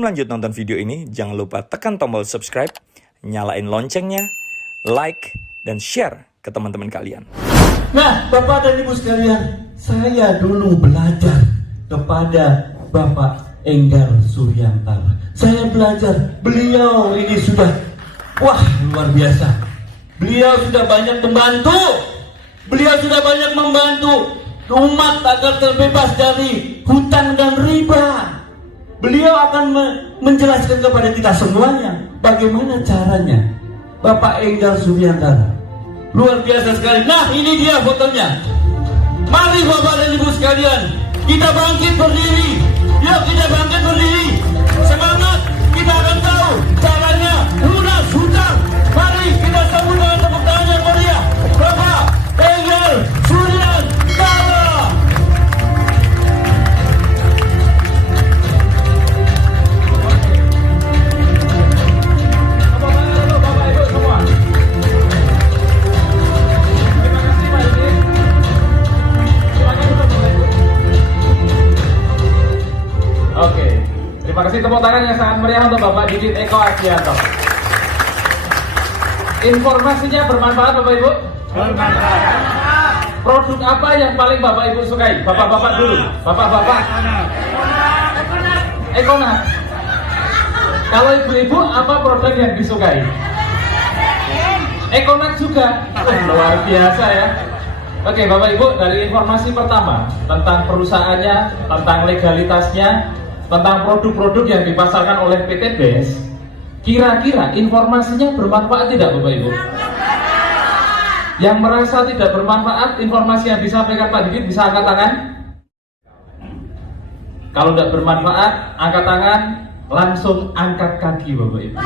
Sebelum lanjut nonton video ini, jangan lupa tekan tombol subscribe, nyalain loncengnya, like, dan share ke teman-teman kalian. Nah, Bapak dan Ibu sekalian, saya dulu belajar kepada Bapak Enggar Suryantara. Saya belajar, beliau ini sudah, wah luar biasa. Beliau sudah banyak membantu. Beliau sudah banyak membantu umat agar terbebas dari hutang dan riba. Beliau akan menjelaskan kepada kita semuanya bagaimana caranya. Bapak Enggar Suryantara luar biasa sekali. Nah, ini dia fotonya. Mari Bapak dan Ibu sekalian, kita bangkit berdiri. Yuk kita bangkit berdiri. Semangat, kita akan tahu caranya lunas hutang. Mari kita sambut dengan tepuk tangan yang meriah Bapak Enggar Suryantara. Terima kasih, tepuk tangan yang sangat meriah untuk Bapak Didit Eko Ajianto. Informasinya bermanfaat Bapak Ibu? Bermanfaat. Produk apa yang paling Bapak Ibu sukai? Bapak-bapak dulu. Bapak-bapak. Ekonat. Kalau ibu-ibu apa produk yang disukai? Ekonat juga. Luar biasa ya. Oke Bapak Ibu, dari informasi pertama tentang perusahaannya, tentang legalitasnya, tentang produk-produk yang dipasarkan oleh PT BES, kira-kira informasinya bermanfaat tidak Bapak Ibu? Yang merasa tidak bermanfaat informasi yang disampaikan Pak Didit bisa angkat tangan. Kalau tidak bermanfaat, angkat tangan, langsung angkat kaki Bapak Ibu.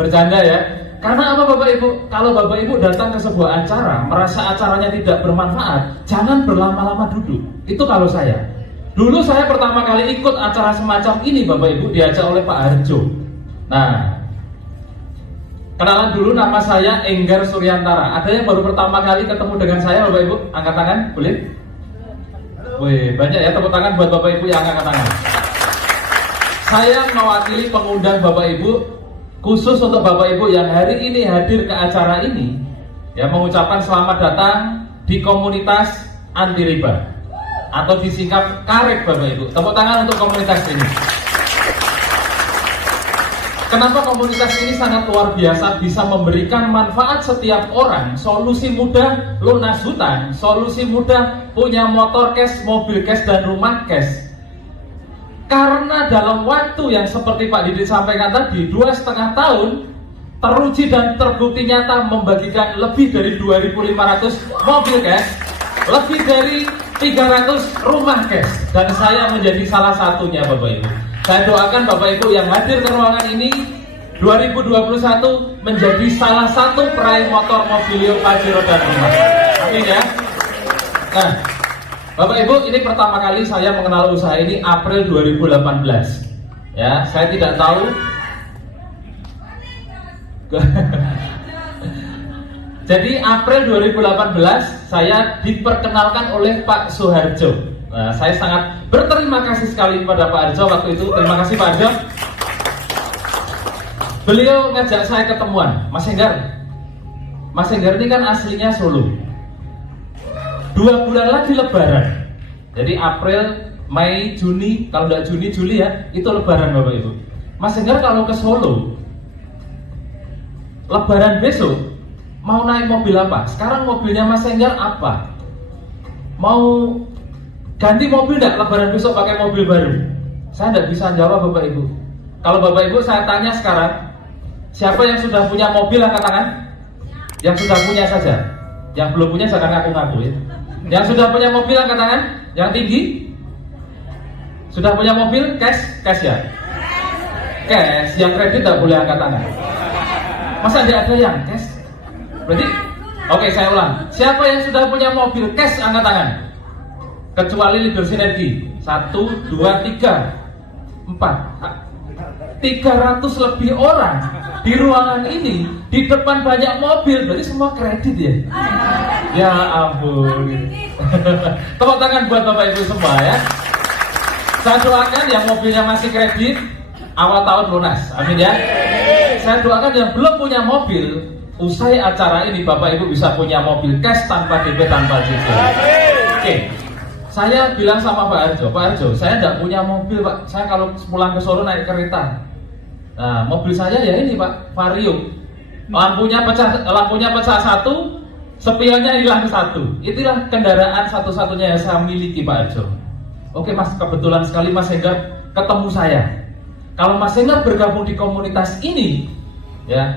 Bercanda ya. Karena apa Bapak Ibu? Kalau Bapak Ibu datang ke sebuah acara, merasa acaranya tidak bermanfaat, jangan berlama-lama duduk. Itu kalau saya. Dulu saya pertama kali ikut acara semacam ini Bapak Ibu, diajak oleh Pak Harjo. Nah, kenalan dulu, nama saya Enggar Suryantara. Ada yang baru pertama kali ketemu dengan saya Bapak Ibu? Angkat tangan, boleh? Wih, banyak ya, tepuk tangan buat Bapak Ibu yang angkat tangan. Saya mewakili pengundang Bapak Ibu, khusus untuk Bapak Ibu yang hari ini hadir ke acara ini, ya, mengucapkan selamat datang di komunitas anti riba, atau disingkat KAREB Bapak Ibu. Tepuk tangan untuk komunitas ini. Kenapa komunitas ini sangat luar biasa, bisa memberikan manfaat setiap orang, solusi mudah lunas hutang, solusi mudah punya motor cash, mobil cash, dan rumah cash. Karena dalam waktu yang seperti Pak Didit sampaikan tadi, 2,5 tahun, teruji dan terbukti nyata membagikan lebih dari 2.500 mobil cash, lebih dari 300 rumah cash, dan saya menjadi salah satunya Bapak Ibu. Saya doakan Bapak Ibu yang hadir ke ruangan ini 2021 menjadi salah satu peraih motor Mobilio Pajero dan rumah. Amin ya. Nah, Bapak Ibu, ini pertama kali saya mengenal usaha ini April 2018. Ya, saya tidak tahu. Jadi April 2018 saya diperkenalkan oleh Pak Suharjo. Nah, saya sangat berterima kasih sekali kepada Pak Harjo waktu itu. Terima kasih Pak Harjo. Beliau ngajak saya ketemuan. Mas Enggar ini kan aslinya Solo. 2 bulan lagi Lebaran. Jadi April, Mei, Juni, kalau tidak Juni, Juli ya, itu Lebaran Bapak Ibu. Mas Enggar kalau ke Solo, Lebaran besok, mau naik mobil apa? Sekarang mobilnya Mas Enggar apa? Mau ganti mobil enggak Lebaran besok pakai mobil baru? Saya tidak bisa jawab Bapak Ibu. Kalau Bapak Ibu saya tanya sekarang, siapa yang sudah punya mobil angkat tangan? Yang sudah punya saja. Yang belum punya jangan ngaku-ngaku ya. Yang sudah punya mobil angkat tangan? Yang tinggi? Sudah punya mobil cash? Cash ya? Cash. Yang kredit tidak boleh angkat tangan. Masa tidak ada yang cash? Berarti, oke saya ulang. Siapa yang sudah punya mobil cash angkat tangan? Kecuali Leader Sinergi. 1, 2, 3, 4. 300 lebih orang di ruangan ini, di depan banyak mobil, berarti semua kredit ya? Ya ampun. Tepuk tangan buat Bapak Ibu semua ya. Saya doakan yang mobilnya masih kredit awal tahun lunas, amin ya. Saya doakan yang belum punya mobil, usai acara ini Bapak Ibu bisa punya mobil cash tanpa DP, tanpa cicil. Oke, saya bilang sama Pak Arjo, saya tidak punya mobil Pak, saya kalau pulang ke Solo naik kereta. Nah, mobil saya ya ini Pak, Vario. Lampunya pecah satu, spionnya hilang satu. Itulah kendaraan satu-satunya yang saya miliki Pak Arjo. Oke Mas, kebetulan sekali Mas Enggar ketemu saya. Kalau Mas Enggar bergabung di komunitas ini, ya,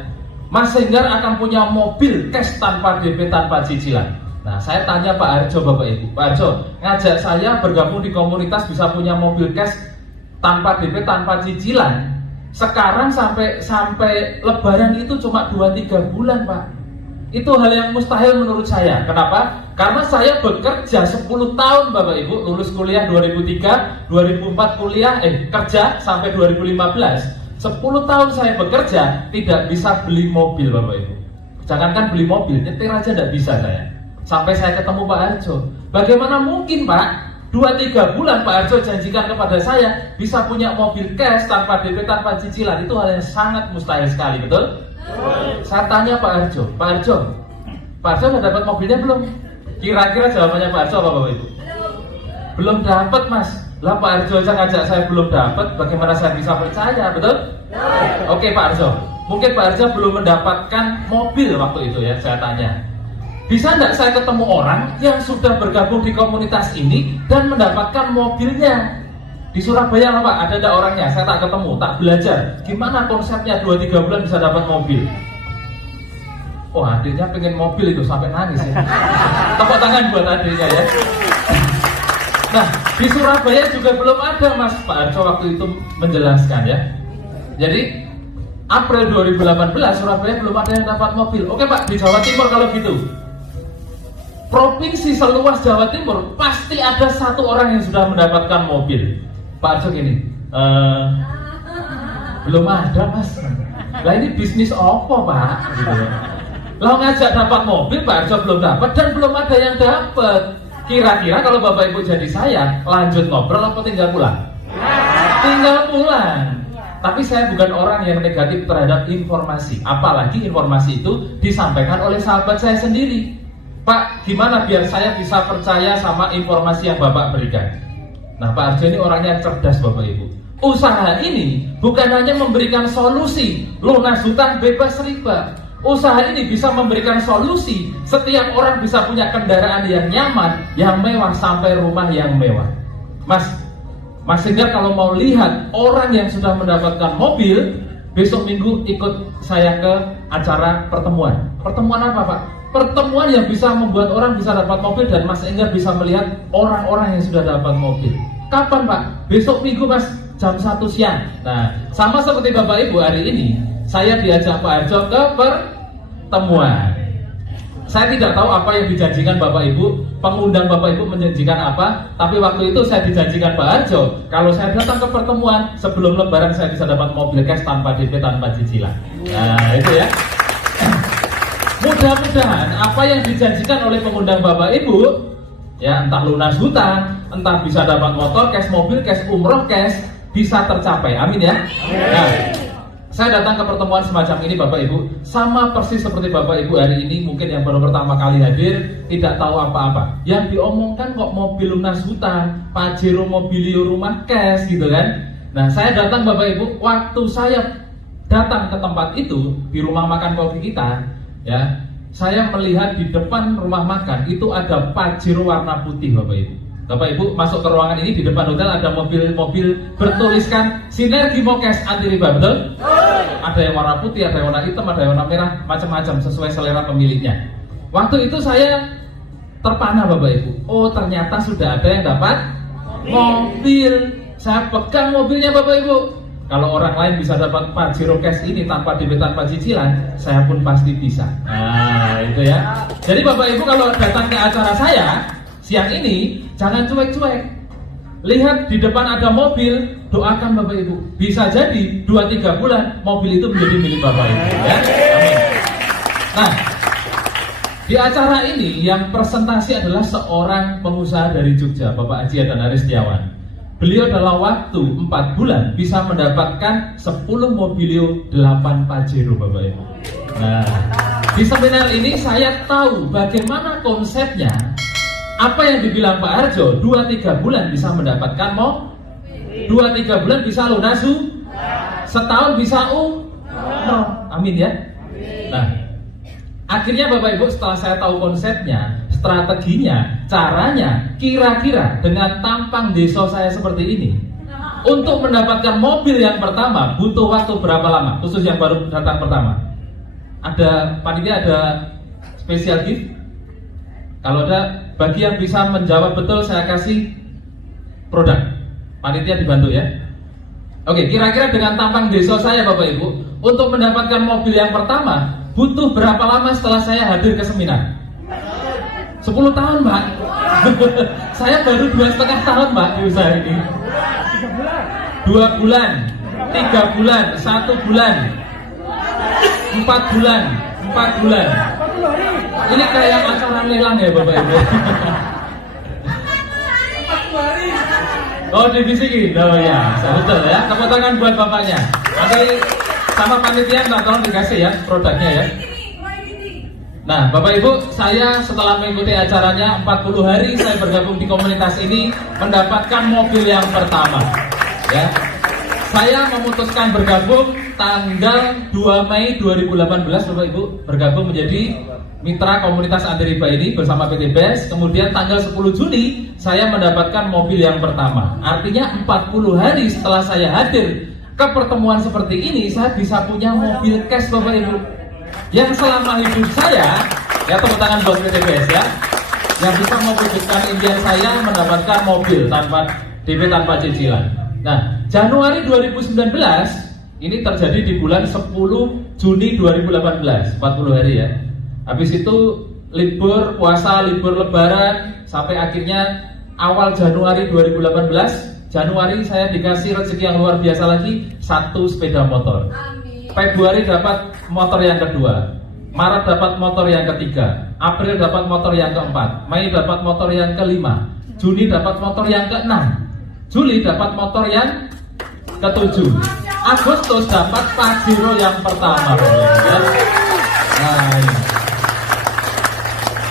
Mas Enggar akan punya mobil cash tanpa DP, tanpa cicilan. Nah, saya tanya Pak Arjo, Bapak Ibu, Pak Arjo ngajak saya bergabung di komunitas bisa punya mobil cash tanpa DP, tanpa cicilan. Sekarang sampai Lebaran itu cuma 2-3 bulan Pak. Itu hal yang mustahil menurut saya. Kenapa? Karena saya bekerja 10 tahun Bapak Ibu, lulus kuliah 2003, 2004 kuliah, kerja sampai 2015. 10 tahun saya bekerja, tidak bisa beli mobil Bapak Ibu. Jangankan beli mobil, nyetir aja tidak bisa saya. Sampai saya ketemu Pak Arjo. Bagaimana mungkin Pak? 2-3 bulan Pak Arjo janjikan kepada saya bisa punya mobil cash tanpa DP, tanpa cicilan. Itu hal yang sangat mustahil sekali, betul? Saya tanya Pak Arjo udah dapat mobilnya belum? Kira-kira jawabannya Pak Arjo apa Bapak Ibu? Belum dapat Mas. Lah Pak Arjo aja ngajak saya belum dapat, bagaimana saya bisa percaya, betul? Oke Pak Arjo, mungkin Pak Arjo belum mendapatkan mobil waktu itu ya, saya tanya. Bisa enggak saya ketemu orang yang sudah bergabung di komunitas ini dan mendapatkan mobilnya? Di Surabaya Pak, ada orangnya, saya tak ketemu, tak belajar. Gimana konsepnya 2-3 bulan bisa dapat mobil? Oh adiknya pengen mobil itu, sampai nangis ya. Tepuk tangan buat adiknya ya. Nah, di Surabaya juga belum ada Mas. Pak Arjo waktu itu menjelaskan ya. Jadi, April 2018 Surabaya belum ada yang dapat mobil. Oke Pak, di Jawa Timur kalau gitu, provinsi seluas Jawa Timur pasti ada 1 orang yang sudah mendapatkan mobil. Pak Arjo gini, belum ada Mas. Lah ini bisnis apa Pak? Gitu. Lah ngajak dapat mobil, Pak Arjo belum dapat dan belum ada yang dapat. Kira-kira kalau Bapak Ibu jadi saya, lanjut ngobrol atau tinggal pulang? Tinggal pulang. Tapi saya bukan orang yang negatif terhadap informasi, apalagi informasi itu disampaikan oleh sahabat saya sendiri. Pak, gimana biar saya bisa percaya sama informasi yang Bapak berikan? Nah, Pak Arjo ini orangnya cerdas Bapak Ibu. Usaha ini bukan hanya memberikan solusi lunas hutang bebas riba. Usaha ini bisa memberikan solusi setiap orang bisa punya kendaraan yang nyaman, yang mewah, sampai rumah yang mewah. Mas Enggar kalau mau lihat orang yang sudah mendapatkan mobil, besok Minggu ikut saya ke acara pertemuan. Pertemuan apa Pak? Pertemuan yang bisa membuat orang bisa dapat mobil dan Mas Enggar bisa melihat orang-orang yang sudah dapat mobil. Kapan Pak? Besok Minggu Mas, jam 1 siang. Nah, sama seperti Bapak Ibu hari ini, saya diajak Pak Arjo ke pertemuan. Saya tidak tahu apa yang dijanjikan Bapak Ibu, pengundang Bapak Ibu menjanjikan apa, tapi waktu itu saya dijanjikan Pak Arjo, kalau saya datang ke pertemuan sebelum Lebaran saya bisa dapat mobil cash tanpa DP, tanpa cicilan. Nah, itu ya. Mudah-mudahan apa yang dijanjikan oleh pengundang Bapak Ibu, ya entah lunas hutang, entah bisa dapat motor cash, mobil cash, umroh cash, bisa tercapai. Amin ya. Nah, saya datang ke pertemuan semacam ini Bapak Ibu, sama persis seperti Bapak Ibu hari ini mungkin yang baru pertama kali hadir, tidak tahu apa-apa. Yang diomongkan kok mobil lunas hutang, Pajero Mobilio rumah cash gitu kan. Nah, saya datang Bapak Ibu, waktu saya datang ke tempat itu di rumah makan kopi kita, ya, saya melihat di depan rumah makan itu ada Pajero warna putih Bapak Ibu. Bapak Ibu masuk ke ruangan ini, di depan hotel ada mobil-mobil bertuliskan Sinergi Mokes anti riba, betul? Ada yang warna putih, ada yang warna hitam, ada yang warna merah, macam-macam sesuai selera pemiliknya. Waktu itu saya terpana Bapak Ibu. Oh ternyata sudah ada yang dapat mobil. Saya pegang mobilnya Bapak Ibu. Kalau orang lain bisa dapat Pajero cash ini tanpa DP, tanpa cicilan, saya pun pasti bisa. Nah itu ya. Jadi Bapak Ibu kalau datang ke acara saya siang ini, jangan cuek-cuek. Lihat di depan ada mobil, doakan Bapak Ibu. Bisa jadi 2-3 bulan mobil itu menjadi milik Bapak Ibu ya. Amin. Nah, di acara ini yang presentasi adalah seorang pengusaha dari Jogja, Bapak Haji Adnan Aristiawan. beliau dalam waktu 4 bulan bisa mendapatkan 10 Mobilio 8 Pajero, Bapak Ibu. Nah, di seminar ini saya tahu bagaimana konsepnya. Apa yang dibilang Pak Harjo, 2-3 bulan bisa mendapatkan 2-3 bulan bisa lunasu, setahun bisa amin ya. Nah, akhirnya Bapak Ibu setelah saya tahu konsepnya, strateginya, caranya, kira-kira dengan tampang desa saya seperti ini, untuk mendapatkan mobil yang pertama butuh waktu berapa lama? Khusus yang baru datang pertama. Ada panitia, ada special gift? Kalau ada, bagi yang bisa menjawab betul saya kasih produk. Panitia dibantu ya. Oke, kira-kira dengan tampang desa saya Bapak Ibu, untuk mendapatkan mobil yang pertama butuh berapa lama setelah saya hadir ke seminar? 10 tahun, Mbak. Saya baru 2,5 tahun, Mbak, di usaha ini. 2 bulan, 3 bulan, 1 bulan, 4 bulan, 4 bulan. Ini kayak acara lelang ya, Bapak Ibu. Oh, dibisikin. Oh ya, betul ya. Tepuk tangan buat bapaknya. Nanti sama panitia tolong dikasih ya produknya ya. Nah, Bapak Ibu, saya setelah mengikuti acaranya 40 hari saya bergabung di komunitas ini, mendapatkan mobil yang pertama. Ya. Saya memutuskan bergabung tanggal 2 Mei 2018, Bapak Ibu, bergabung menjadi mitra komunitas anti riba ini bersama PT BES. Kemudian tanggal 10 Juni saya mendapatkan mobil yang pertama. Artinya 40 hari setelah saya hadir ke pertemuan seperti ini, saya bisa punya mobil cash, Bapak Ibu. Yang selama hidup saya, ya tepuk tangan buat PT BES ya, yang bisa mewujudkan impian saya mendapatkan mobil tanpa DP, tanpa cicilan. Nah, Januari 2019 ini terjadi di bulan 10 Juni 2018, 40 hari ya. Habis itu libur puasa, libur lebaran, sampai akhirnya awal Januari 2018, Januari saya dikasih rezeki yang luar biasa lagi, 1 sepeda motor. Februari dapat motor yang kedua, Maret dapat motor yang ketiga, April dapat motor yang keempat, Mei dapat motor yang kelima, Juni dapat motor yang keenam, Juli dapat motor yang ketujuh, Agustus dapat Pajero yang pertama. Nah, ini.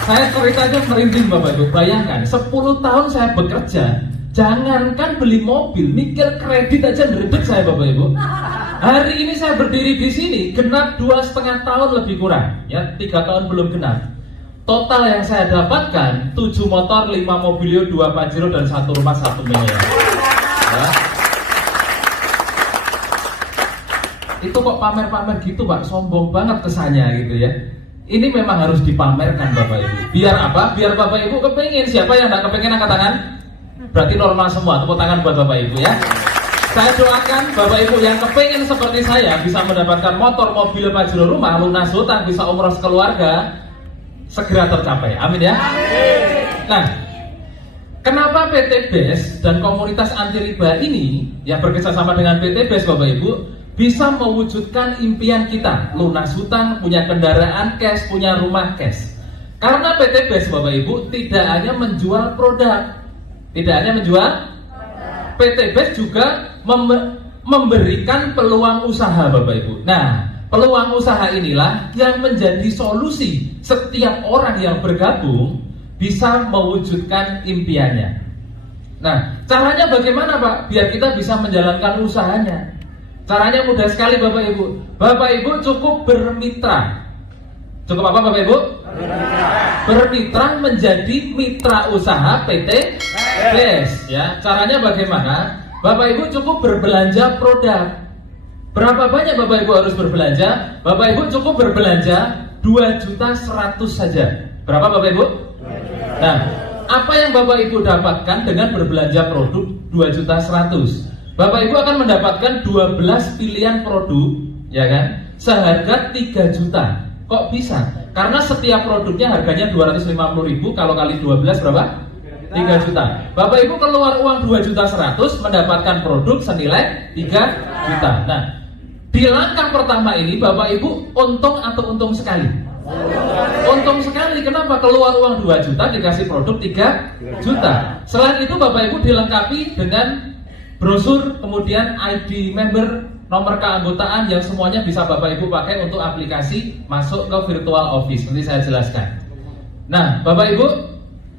Saya ceritanya merinding Bapak Ibu. Bayangkan 10 tahun saya bekerja, jangankan beli mobil, mikir kredit aja ngerebek saya Bapak Ibu. Hari ini saya berdiri di sini genap 2,5 tahun lebih kurang, ya 3 tahun belum genap. Total yang saya dapatkan 7 motor, 5 Mobilio, 2 Pajero dan 1 rumah 1 miliar. Ya. Itu kok pamer-pamer gitu Pak, sombong banget kesannya gitu ya. Ini memang harus dipamerkan Bapak Ibu. Biar apa? Biar Bapak Ibu kepengen. Siapa yang tidak kepengen angkat tangan? Berarti normal semua. Tepuk tangan buat Bapak Ibu ya. Saya doakan Bapak Ibu yang kepengen seperti saya bisa mendapatkan motor, mobil, Pajero, rumah, lunas hutang, bisa umroh sekeluarga, segera tercapai. Amin ya. Nah, kenapa PT BES dan komunitas anti riba ini yang bekerjasama dengan PT BES Bapak Ibu bisa mewujudkan impian kita, lunas hutang, punya kendaraan cash, punya rumah cash? Karena PT BES Bapak Ibu tidak hanya menjual produk, tidak hanya menjual, PT BES juga memberikan peluang usaha Bapak Ibu. Nah, peluang usaha inilah yang menjadi solusi setiap orang yang bergabung bisa mewujudkan impiannya. Nah, caranya bagaimana Pak? Biar kita bisa menjalankan usahanya. Caranya mudah sekali Bapak Ibu. Bapak Ibu cukup bermitra. Cukup apa Bapak Ibu? Bermitra menjadi mitra usaha PT BES. Ya, caranya bagaimana? Bapak Ibu cukup berbelanja produk. Berapa banyak Bapak Ibu harus berbelanja? Bapak Ibu cukup berbelanja 2.100.000 saja. Berapa Bapak Ibu? Nah, apa yang Bapak Ibu dapatkan dengan berbelanja produk 2.100.000? Bapak Ibu akan mendapatkan 12 pilihan produk, ya kan? Seharga 3 juta. Kok bisa? Karena setiap produknya harganya 250.000, kalau kali 12 berapa? 3 juta. Bapak Ibu keluar uang 2.100.000 mendapatkan produk senilai 3 juta. Nah, di langkah pertama ini Bapak Ibu untung atau untung sekali? Untung sekali. Kenapa? Keluar uang 2 juta dikasih produk 3 juta. Selain itu Bapak Ibu dilengkapi dengan brosur, kemudian ID member, nomor keanggotaan yang semuanya bisa Bapak Ibu pakai untuk aplikasi masuk ke virtual office. Nanti saya jelaskan. Nah, Bapak Ibu,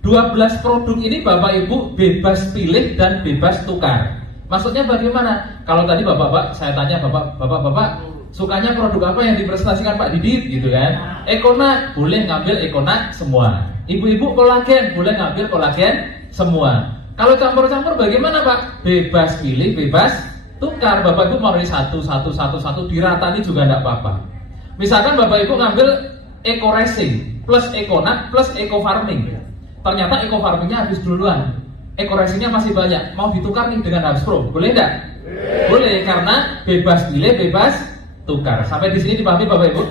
12 produk ini Bapak Ibu bebas pilih dan bebas tukar. Maksudnya bagaimana? Kalau tadi Bapak-bapak, saya tanya Bapak-bapak sukanya produk apa yang dipresentasikan Pak Didit gitu kan? Econac, boleh ngambil Econac semua. Ibu-ibu kolagen, boleh ngambil kolagen semua. Kalau campur-campur bagaimana Pak? Bebas pilih, bebas tukar. Bapak Ibu mau satu diratani juga tidak apa-apa. Misalkan Bapak Ibu ngambil Eco Racing plus Econac plus Eco Farming. Ternyata Eco Farmingnya habis duluan. Eco Racingnya masih banyak. Mau ditukar nih dengan Habs Pro, boleh tidak? Boleh, karena bebas pilih, bebas tukar. Sampai di sini dipahami Bapak Ibu?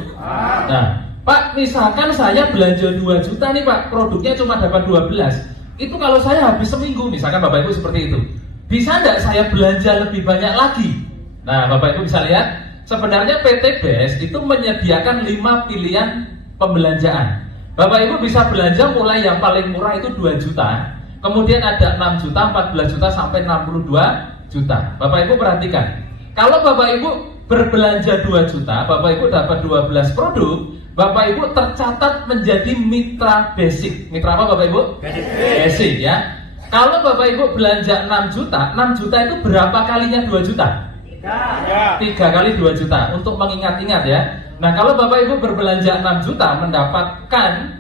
Nah, Pak, misalkan saya belanja 2 juta nih Pak, produknya cuma dapat 12. Itu kalau saya habis seminggu, misalkan Bapak Ibu seperti itu, bisa enggak saya belanja lebih banyak lagi? Nah, Bapak Ibu bisa lihat, sebenarnya PT BES itu menyediakan 5 pilihan pembelanjaan. Bapak Ibu bisa belanja mulai yang paling murah itu 2 juta, kemudian ada 6 juta, 14 juta, sampai 62 juta. Bapak Ibu perhatikan, kalau Bapak Ibu berbelanja 2 juta, Bapak Ibu dapat 12 produk, Bapak Ibu tercatat menjadi mitra basic. Mitra apa Bapak Ibu? Basic ya. Kalau Bapak Ibu belanja 6 juta, 6 juta itu berapa kalinya 2 juta? 3 kali 2 juta, untuk mengingat-ingat ya. Nah, kalau Bapak Ibu berbelanja 6 juta mendapatkan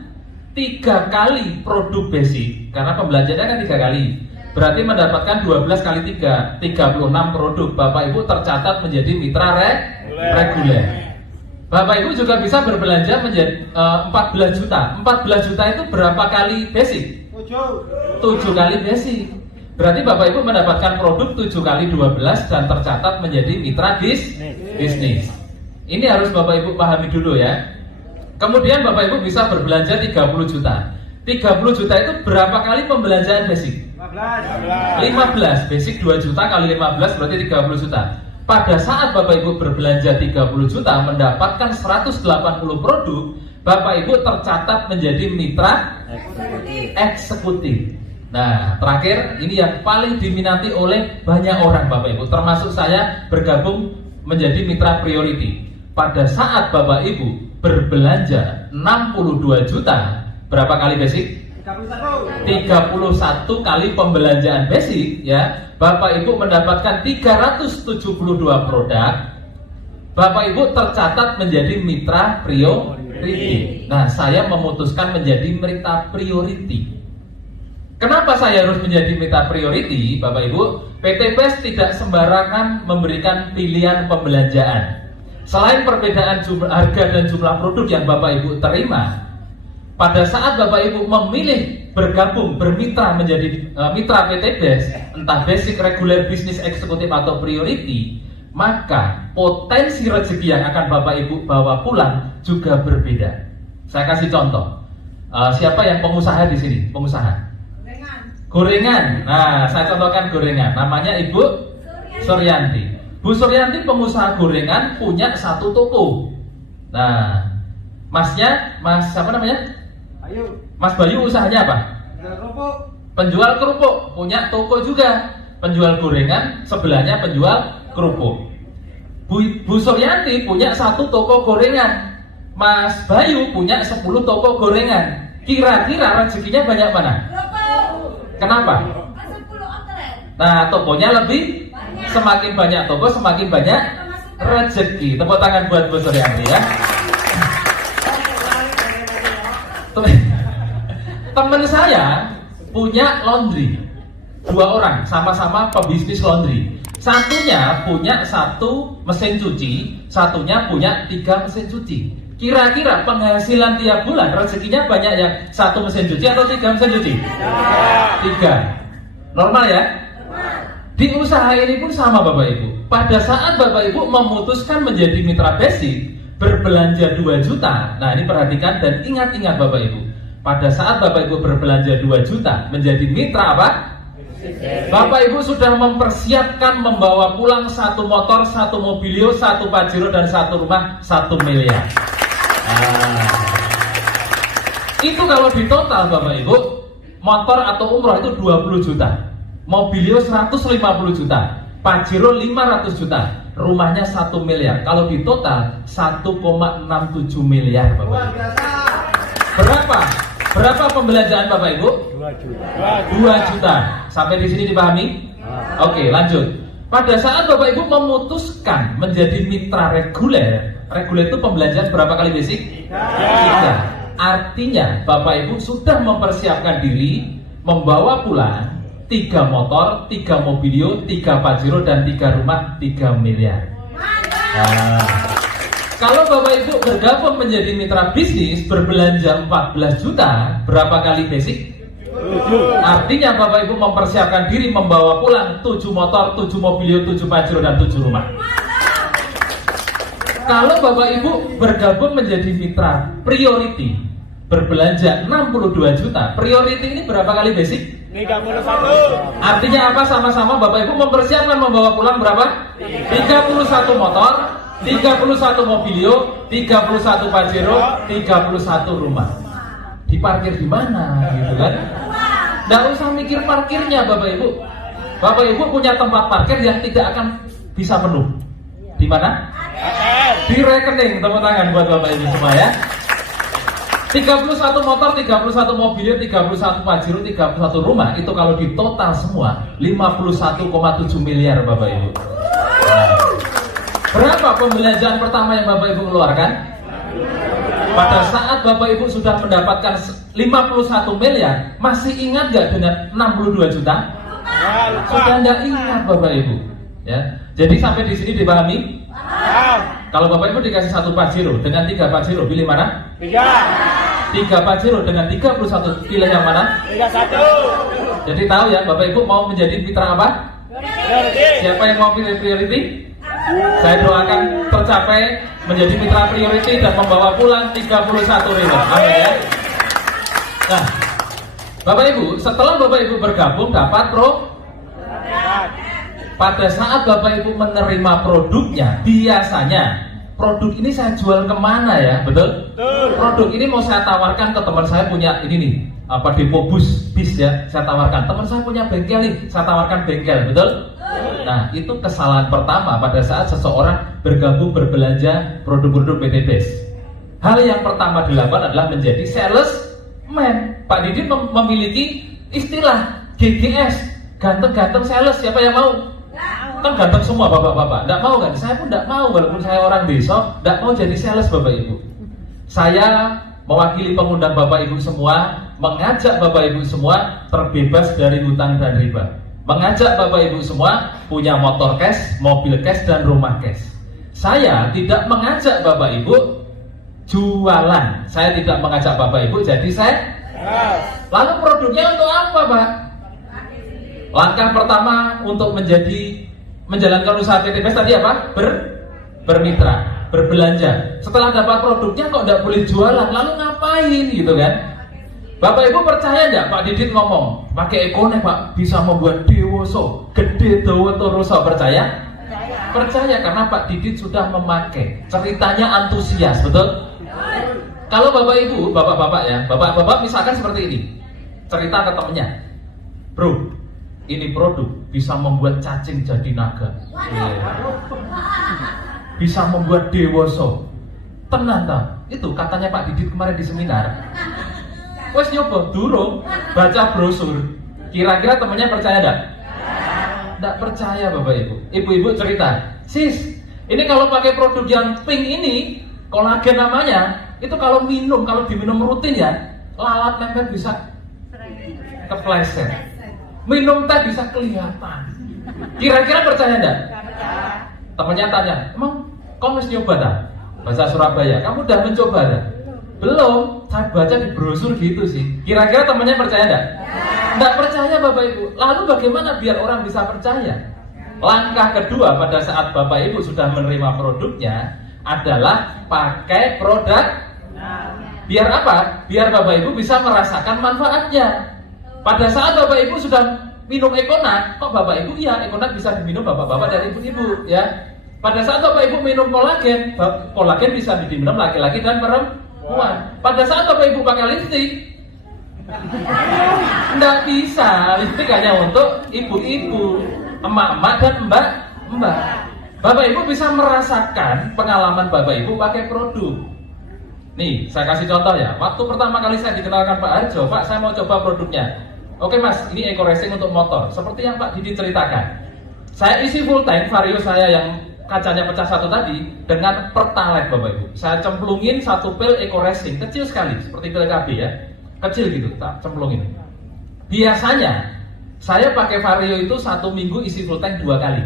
3 kali produk basic, karena pembelanjaannya kan 3 kali, berarti mendapatkan 12 kali 3, 36 produk. Bapak Ibu tercatat menjadi mitra reguler. Bapak Ibu juga bisa berbelanja menjadi 14 juta. 14 juta itu berapa kali basic? 7 kali basic. Berarti Bapak Ibu mendapatkan produk 7 kali 12 dan tercatat menjadi mitra bisnis. Ini harus Bapak Ibu pahami dulu ya. Kemudian Bapak Ibu bisa berbelanja 30 juta. 30 juta itu berapa kali pembelanjaan basic? 15. Basic 2 juta kali 15 berarti 30 juta. Pada saat Bapak Ibu berbelanja 30 juta mendapatkan 180 produk, Bapak Ibu tercatat menjadi mitra eksekutif. Nah, terakhir ini yang paling diminati oleh banyak orang Bapak Ibu, termasuk saya bergabung menjadi mitra priority. Pada saat Bapak Ibu berbelanja 62 juta, berapa kali basic? 31 kali pembelanjaan basic ya. Bapak Ibu mendapatkan 372 produk. Bapak Ibu tercatat menjadi mitra priority. Nah, saya memutuskan menjadi mitra priority. Kenapa saya harus menjadi mitra priority, Bapak Ibu? PT BES tidak sembarangan memberikan pilihan pembelanjaan. Selain perbedaan harga dan jumlah produk yang Bapak Ibu terima, pada saat Bapak Ibu memilih bergabung, bermitra menjadi mitra PT BES, entah basic, reguler, bisnis, eksekutif, atau priority, maka potensi rezeki yang akan Bapak Ibu bawa pulang juga berbeda. Saya kasih contoh. Siapa yang pengusaha di sini? Pengusaha? Gorengan. Nah, saya contohkan gorengan. Namanya Ibu Suryanti. Bu Suryanti pengusaha gorengan, punya 1 toko. Nah, masnya, Mas siapa namanya? Mas Bayu usahanya apa? Penjual kerupuk, punya toko juga. Penjual gorengan, sebelahnya penjual kerupuk. Bu Suryanti punya 1 toko gorengan. Mas Bayu punya 10 toko gorengan. Kira-kira rezekinya banyak mana? Kenapa? Nah, tokonya lebih banyak. Semakin banyak toko, semakin banyak rezeki. Tepuk tangan buat Bu Suryanti ya. Teman saya punya laundry, 2 orang sama-sama pebisnis laundry. Satunya punya 1 mesin cuci, satunya punya 3 mesin cuci. Kira-kira penghasilan tiap bulan rezekinya banyak yang 1 mesin cuci atau 3 mesin cuci? 3. Normal ya? Di usaha ini pun sama Bapak Ibu. Pada saat Bapak Ibu memutuskan menjadi mitra basic, berbelanja 2 juta. Nah, ini perhatikan dan ingat-ingat Bapak Ibu. Pada saat Bapak Ibu berbelanja 2 juta menjadi mitra apa? Bapak Ibu sudah mempersiapkan membawa pulang 1 motor, 1 mobilio, 1 Pajero, dan 1 rumah 1 miliar. Nah, itu kalau di total Bapak Ibu, motor atau umroh itu 20 juta. Mobilio 150 juta, Pajero 500 juta, rumahnya 1 miliar. Kalau di total 1,67 miliar Bapak Ibu. Berapa pembelanjaan Bapak Ibu? 2 juta. Sampai di sini dipahami? Oke, lanjut. Pada saat Bapak Ibu memutuskan menjadi mitra reguler itu pembelanjaan berapa kali basic? 3. Artinya Bapak Ibu sudah mempersiapkan diri membawa pulang 3 motor, 3 mobilio, 3 Pajero, dan 3 rumah, 3 miliar. Kalau Bapak Ibu bergabung menjadi mitra bisnis berbelanja 14 juta, berapa kali basic? 7. Artinya Bapak Ibu mempersiapkan diri membawa pulang 7 motor, 7 mobilio, 7 Pajero, dan 7 rumah. Kalau Bapak Ibu bergabung menjadi mitra priority berbelanja 62 juta, priority ini berapa kali basic? 31. Artinya apa? Sama-sama Bapak Ibu mempersiapkan membawa pulang berapa? 31 motor, 31 mobilio, 31 Pajero, 31 rumah. Diparkir di mana gitu kan? Nggak usah mikir parkirnya Bapak Ibu. Bapak Ibu punya tempat parkir yang tidak akan bisa penuh. Di mana? Di rekening. Tepuk tangan buat Bapak Ibu semua ya. 31 motor, 31 mobilio, 31 Pajero, 31 rumah. Itu kalau di total semua 51,7 miliar Bapak Ibu. Berapa pembelanjaan pertama yang Bapak Ibu keluarkan? Pada saat Bapak Ibu sudah mendapatkan 51 miliar, masih ingat gak dengan 62 juta? Sudah tidak ingat Bapak Ibu ya. Jadi sampai di sini dipahami? Kalau Bapak Ibu dikasih 1 Pajero dengan 3 Pajero, pilih mana? 3 Pajero dengan 31, pilih yang mana? 31. Jadi tahu ya Bapak Ibu mau menjadi mitra apa? Priority. Siapa yang mau pilih priority? Saya doakan tercapai menjadi mitra priority dan membawa pulang 31 ribu. Amin ya. Nah, Bapak Ibu, setelah Bapak Ibu bergabung dapat pada saat Bapak Ibu menerima produknya, biasanya produk ini saya jual kemana ya, betul? Produk ini mau saya tawarkan ke teman saya punya ini nih, depo bis ya, saya tawarkan. Teman saya punya bengkel nih, saya tawarkan bengkel, betul? Nah, itu kesalahan pertama pada saat seseorang bergabung berbelanja produk-produk PT BES. Hal yang pertama dilakukan adalah menjadi salesman. Pak Didi memiliki istilah GGS, ganteng-ganteng sales. Siapa yang mau? Kan ganteng semua bapak-bapak. Nggak mau kan? Saya pun nggak mau, walaupun saya orang desa, nggak mau jadi sales Bapak Ibu. Saya mewakili pengundang Bapak Ibu semua, mengajak Bapak Ibu semua terbebas dari hutang dan riba. Mengajak Bapak Ibu semua punya motor cash, mobil cash, dan rumah cash. Saya tidak mengajak Bapak Ibu jualan. Saya tidak mengajak Bapak Ibu jadi saya. Lalu produknya untuk apa Pak? Langkah pertama untuk menjalankan usaha PT BES tadi apa? Bermitra, berbelanja. Setelah dapat produknya kok nggak boleh jualan, lalu ngapain gitu kan? Bapak Ibu percaya nggak Pak Didit ngomong pakai ekonomi Pak bisa membuat dewoso gede roso? Percaya? Percaya karena Pak Didit sudah memakai. Ceritanya antusias, betul? Kalau Bapak Ibu, bapak-bapak ya, bapak-bapak misalkan seperti ini, cerita ke temennya, bro, ini produk bisa membuat cacing jadi naga, bisa membuat dewoso. Tenang tak? Itu katanya Pak Didit kemarin di seminar. Wes nyoba durung baca brosur. Kira-kira temennya percaya enggak? Enggak percaya Bapak Ibu. Ibu-ibu cerita, "Sis, ini kalau pakai produk yang pink ini, kolagen namanya, itu kalau diminum rutin ya, lalat nempel bisa kepleset. Minum teh bisa kelihatan." Kira-kira percaya enggak? Temennya tanya, "Emang kamu harus nyoba dah? Bahasa Surabaya, kamu udah mencoba dah?" Belum, saya baca di brosur gitu sih. Kira-kira temannya percaya enggak? Enggak percaya Bapak Ibu. Lalu bagaimana biar orang bisa percaya? Langkah kedua pada saat Bapak Ibu sudah menerima produknya adalah pakai produk. Biar apa? Biar Bapak Ibu bisa merasakan manfaatnya. Pada saat Bapak Ibu sudah minum Ekonat, kok Bapak Ibu iya Ekonat bisa diminum bapak-bapak dan ibu-ibu ya. Pada saat Bapak Ibu minum kolagen bisa diminum laki-laki dan perempuan. Pada saat Bapak Ibu pakai lipstick, Nggak bisa, listrik hanya untuk ibu-ibu, emak-emak dan mbak-mbak. Bapak Ibu bisa merasakan pengalaman Bapak Ibu pakai produk. Nih, saya kasih contoh ya. Waktu pertama kali saya dikenalkan Pak Harjo, Pak saya mau coba produknya. Oke Mas, ini Eco Racing untuk motor. Seperti yang Pak Didi ceritakan. Saya isi full tank Vario saya yang kacanya pecah satu tadi dengan Pertalite Bapak Ibu. Saya cemplungin satu pil Eco Racing, kecil sekali, seperti pil KB ya. Kecil gitu, tak cemplungin. Biasanya saya pakai Vario itu 1 minggu isi full tank 2 kali.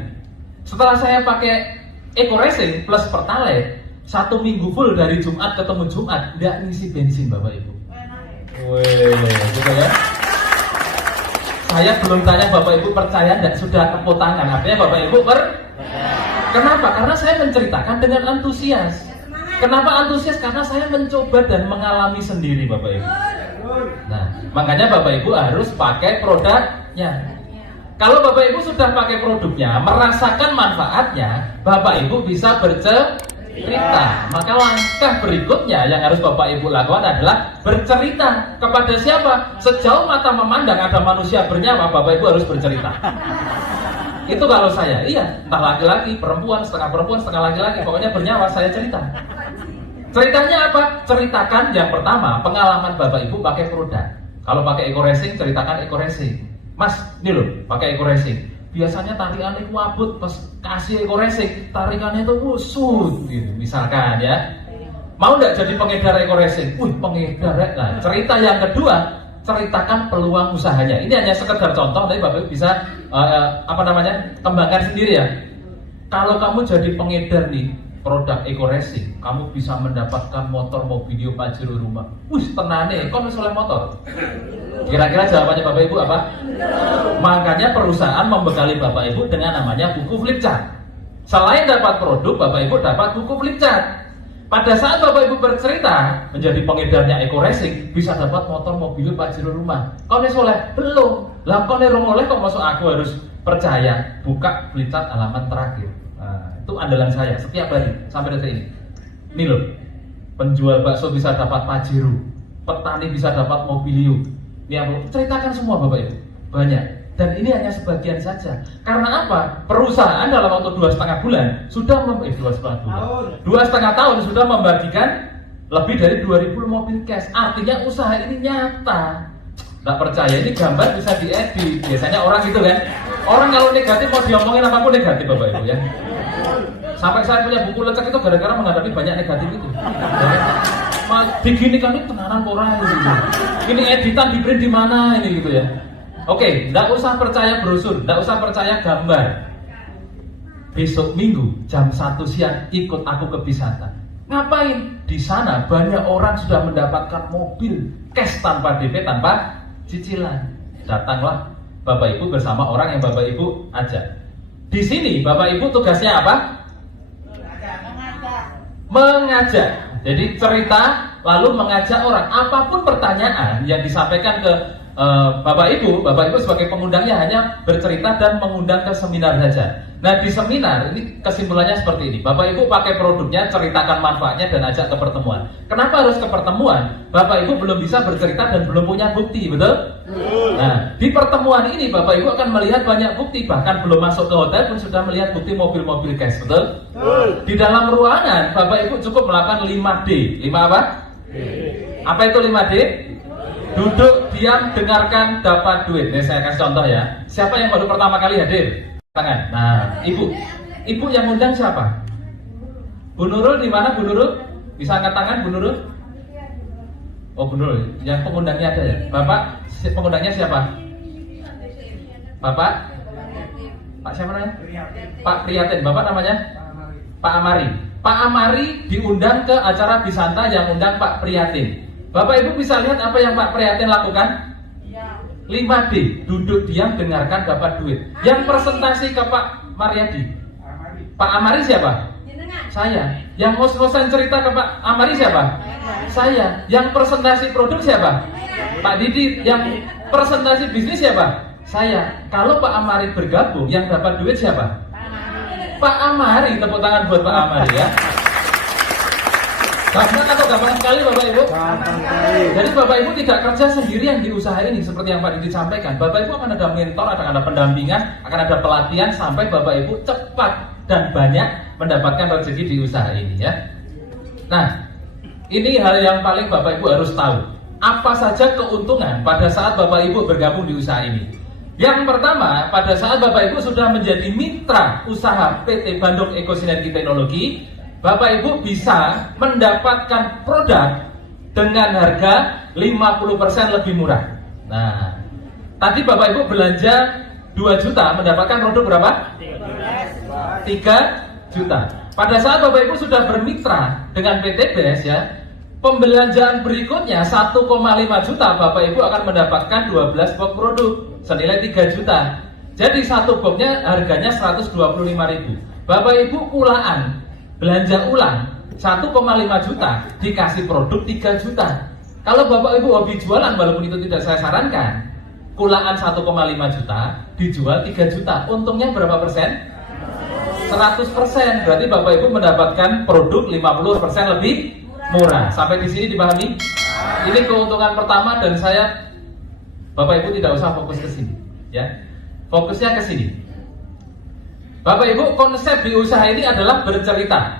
Setelah saya pakai Eco Racing plus Pertalite 1 minggu full dari Jumat ketemu Jumat, nggak ngisi bensin Bapak Ibu. Wih, gitu ya. Saya belum tanya Bapak Ibu percaya nggak, sudah tepuk tangan. Artinya Bapak Ibu Kenapa? Karena saya menceritakan dengan antusias. Kenapa antusias? Karena saya mencoba dan mengalami sendiri Bapak Ibu. Nah, makanya Bapak Ibu harus pakai produknya. Kalau Bapak Ibu sudah pakai produknya, merasakan manfaatnya, Bapak Ibu bisa bercerita. Maka langkah berikutnya yang harus Bapak Ibu lakukan adalah bercerita. Kepada siapa? Sejauh mata memandang ada manusia bernyawa, Bapak Ibu harus bercerita. Itu kalau saya, iya, entah laki-laki, perempuan, setengah laki-laki, pokoknya bernyawa, saya cerita. Ceritanya apa? Ceritakan yang pertama, pengalaman Bapak Ibu pakai produk. Kalau pakai Eco Racing, ceritakan Eco Racing. Mas, ini loh, pakai Eco Racing. Biasanya tarikannya wabut, pas kasih Eco Racing, tarikannya itu wusut, gitu, misalkan ya. Mau nggak jadi pengedar Eco Racing? Pengedar. Nah, cerita yang kedua, ceritakan peluang usahanya. Ini hanya sekedar contoh, tapi Bapak Ibu bisa kembangkan sendiri ya. Kalau kamu jadi pengedar nih produk Eco Racing, kamu bisa mendapatkan motor Mobilio Pajero rumah. Tenane, kon oleh motor. Kira-kira jawabannya Bapak Ibu apa? Makanya perusahaan membekali Bapak Ibu dengan namanya buku flipchart. Selain dapat produk, Bapak Ibu dapat buku flipchart. Pada saat Bapak Ibu bercerita menjadi pengedarnya Eco Racing, bisa dapat motor Mobilio Pajero rumah. Kau oleh? Belum. Lah kau oleh kok masuk aku harus percaya. Buka flipchart halaman terakhir. Nah, itu andalan saya setiap hari sampai detik ini. Ini loh, penjual bakso bisa dapat Pajero, petani bisa dapat Mobilio. Ini aku ceritakan semua Bapak Ibu, banyak. Dan ini hanya sebagian saja. Karena apa? Perusahaan dalam waktu 2,5 bulan sudah 2,5 tahun sudah membagikan lebih dari 2.000 mobil cash. Artinya usaha ini nyata. Nggak percaya, ini gambar bisa diedit. Biasanya orang gitu kan. Orang kalau negatif mau diomongin apapun negatif Bapak Ibu ya. Sampai saya punya buku lecek itu gara-gara menghadapi banyak negatif itu. Begini kan itu tenanan orang gitu. Ini editan di print di mana ini gitu ya. Oke, nggak usah percaya brosur, nggak usah percaya gambar. Besok Minggu jam 1 siang ikut aku ke Bisata. Ngapain? Di sana banyak orang sudah mendapatkan mobil cash tanpa DP, tanpa cicilan. Datanglah Bapak Ibu bersama orang yang Bapak Ibu ajak. Di sini Bapak Ibu tugasnya apa? Mengajak. Jadi cerita lalu mengajak orang. Apapun pertanyaan yang disampaikan ke Bapak Ibu sebagai pengundangnya hanya bercerita dan mengundang ke seminar saja. Nah di seminar ini kesimpulannya seperti ini. Bapak Ibu pakai produknya, ceritakan manfaatnya dan ajak ke pertemuan. Kenapa harus ke pertemuan? Bapak Ibu belum bisa bercerita dan belum punya bukti, betul? Nah di pertemuan ini Bapak Ibu akan melihat banyak bukti. Bahkan belum masuk ke hotel pun sudah melihat bukti mobil-mobil cash, betul? Di dalam ruangan Bapak Ibu cukup melakukan 5D. 5 apa? Apa itu 5D? Duduk, diam, dengarkan, dapat duit. Ini saya kasih contoh ya. Siapa yang baru pertama kali hadir? Tangan. Nah, ibu yang undang siapa? Bu Nurul di mana Bu Nurul? Bisa angkat tangan Bu Nurul? Oh Bu Nurul, yang pengundangnya ada ya. Bapak, pengundangnya siapa? Bapak? Pak siapa namanya? Pak Priyatin. Bapak namanya? Pak Amari. Pak Amari diundang ke acara Bisanta yang undang Pak Priyatin. Bapak Ibu bisa lihat apa yang Pak Priyatin lakukan? 5D, duduk diam, dengarkan, dapat duit. Yang presentasi ke Pak Mariadi. Pak Amari siapa? Saya. Yang ngos-ngosan cerita ke Pak Amari siapa? Saya. Yang presentasi produk siapa? Pak Didi. Yang presentasi bisnis siapa? Saya. Kalau Pak Amari bergabung, yang dapat duit siapa? Pak Amari. Tepuk tangan buat Pak Amari ya. Gampang atau gampang sekali Bapak Ibu? Jadi Bapak Ibu tidak kerja sendirian di usaha ini seperti yang Pak Didi sampaikan. Bapak Ibu akan ada mentor, akan ada pendampingan, akan ada pelatihan sampai Bapak Ibu cepat dan banyak mendapatkan rezeki di usaha ini ya. Nah, ini hal yang paling Bapak Ibu harus tahu. Apa saja keuntungan pada saat Bapak Ibu bergabung di usaha ini? Yang pertama, pada saat Bapak Ibu sudah menjadi mitra usaha PT Bandung Ekosinergi Teknologi, Bapak Ibu bisa mendapatkan produk dengan harga 50% lebih murah. Nah, tadi Bapak Ibu belanja 2 juta mendapatkan produk berapa? 3 juta. Pada saat Bapak Ibu sudah bermitra dengan PT BES ya, pembelanjaan berikutnya 1,5 juta Bapak Ibu akan mendapatkan 12 box produk senilai 3 juta. Jadi satu boxnya harganya 125.000. Bapak Ibu kulaan belanja ulang 1,5 juta dikasih produk 3 juta. Kalau Bapak Ibu hobi jualan, walaupun itu tidak saya sarankan, kulaan 1,5 juta dijual 3 juta, untungnya berapa persen? 100%. Berarti Bapak Ibu mendapatkan produk 50% lebih murah. Sampai di sini dipahami? Ini keuntungan pertama dan Bapak Ibu tidak usah fokus ke sini, ya. Fokusnya ke sini. Bapak Ibu, konsep di usaha ini adalah bercerita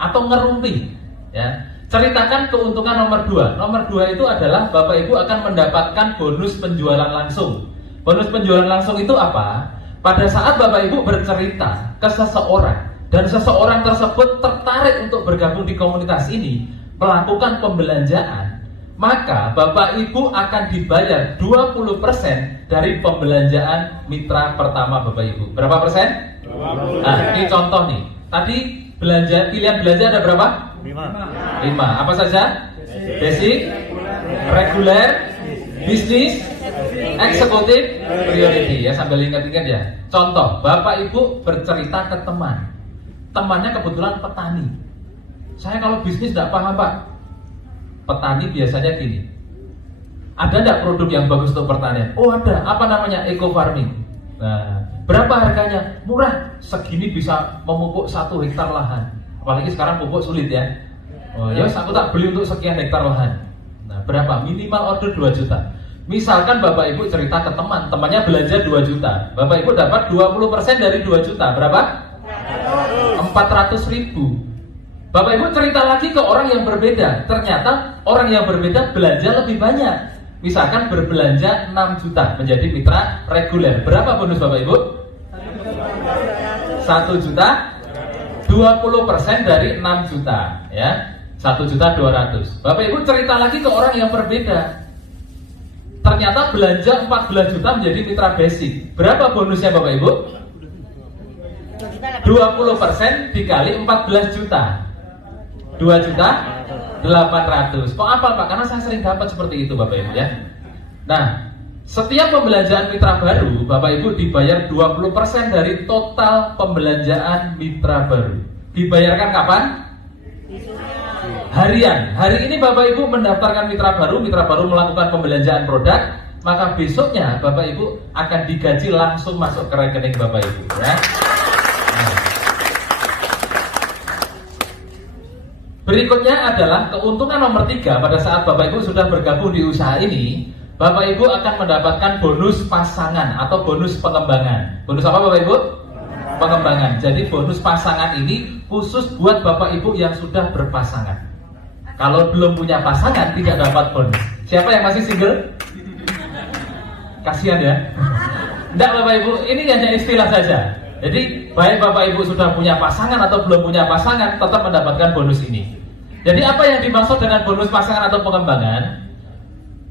atau ngerumpi, ya. Ceritakan keuntungan nomor 2. Nomor 2 itu adalah Bapak Ibu akan mendapatkan bonus penjualan langsung. Bonus penjualan langsung itu apa? Pada saat Bapak Ibu bercerita ke seseorang dan seseorang tersebut tertarik untuk bergabung di komunitas ini, melakukan pembelanjaan, maka Bapak Ibu akan dibayar 20% dari pembelanjaan mitra pertama Bapak Ibu. Berapa persen? 20%. Nah, ini contoh nih. Tadi pilihan belanja ada berapa? 5. Apa saja? Basic, reguler, bisnis, eksekutif, priority ya, sambil ingat-ingat ya. Contoh, Bapak Ibu bercerita ke teman. Temannya kebetulan petani. Saya kalau bisnis tidak paham Pak. Petani biasanya gini. Ada tidak produk yang bagus untuk pertanian? Oh ada, apa namanya? Eco farming. Nah, berapa harganya? Murah, segini bisa memupuk 1 hektar lahan. Apalagi sekarang pupuk sulit ya. Oh ya, aku tak beli untuk sekian hektar lahan. Nah, berapa? Minimal order 2 juta. Misalkan Bapak Ibu cerita ke teman, temannya belanja 2 juta. Bapak Ibu dapat 20% dari 2 juta. Berapa? 400.000. Bapak Ibu cerita lagi ke orang yang berbeda. Ternyata orang yang berbeda belanja lebih banyak. Misalkan berbelanja 6 juta menjadi mitra reguler. Berapa bonus Bapak Ibu? 1 juta 20% dari 6 juta ya. 1.200.000. Bapak Ibu cerita lagi ke orang yang berbeda. Ternyata belanja 14 juta menjadi mitra basic. Berapa bonusnya Bapak Ibu? 20% dikali 14 juta. 2.800.000. Kok apa Pak? Karena saya sering dapat seperti itu Bapak Ibu ya. Nah, setiap pembelanjaan mitra baru Bapak Ibu dibayar 20% dari total pembelanjaan mitra baru. Dibayarkan kapan? Harian. Hari ini Bapak Ibu mendaftarkan mitra baru melakukan pembelanjaan produk, maka besoknya Bapak Ibu akan digaji langsung masuk ke rekening Bapak Ibu ya. Berikutnya adalah keuntungan nomor 3. Pada saat Bapak Ibu sudah bergabung di usaha ini, Bapak Ibu akan mendapatkan bonus pasangan atau bonus pengembangan. Bonus apa Bapak Ibu? Pengembangan. Jadi bonus pasangan ini khusus buat Bapak Ibu yang sudah berpasangan. Kalau belum punya pasangan tidak dapat bonus. Siapa yang masih single? Kasihan ya. Enggak Bapak Ibu, ini hanya istilah saja. Jadi baik Bapak Ibu sudah punya pasangan atau belum punya pasangan, tetap mendapatkan bonus ini. Jadi apa yang dimaksud dengan bonus pasangan atau pengembangan?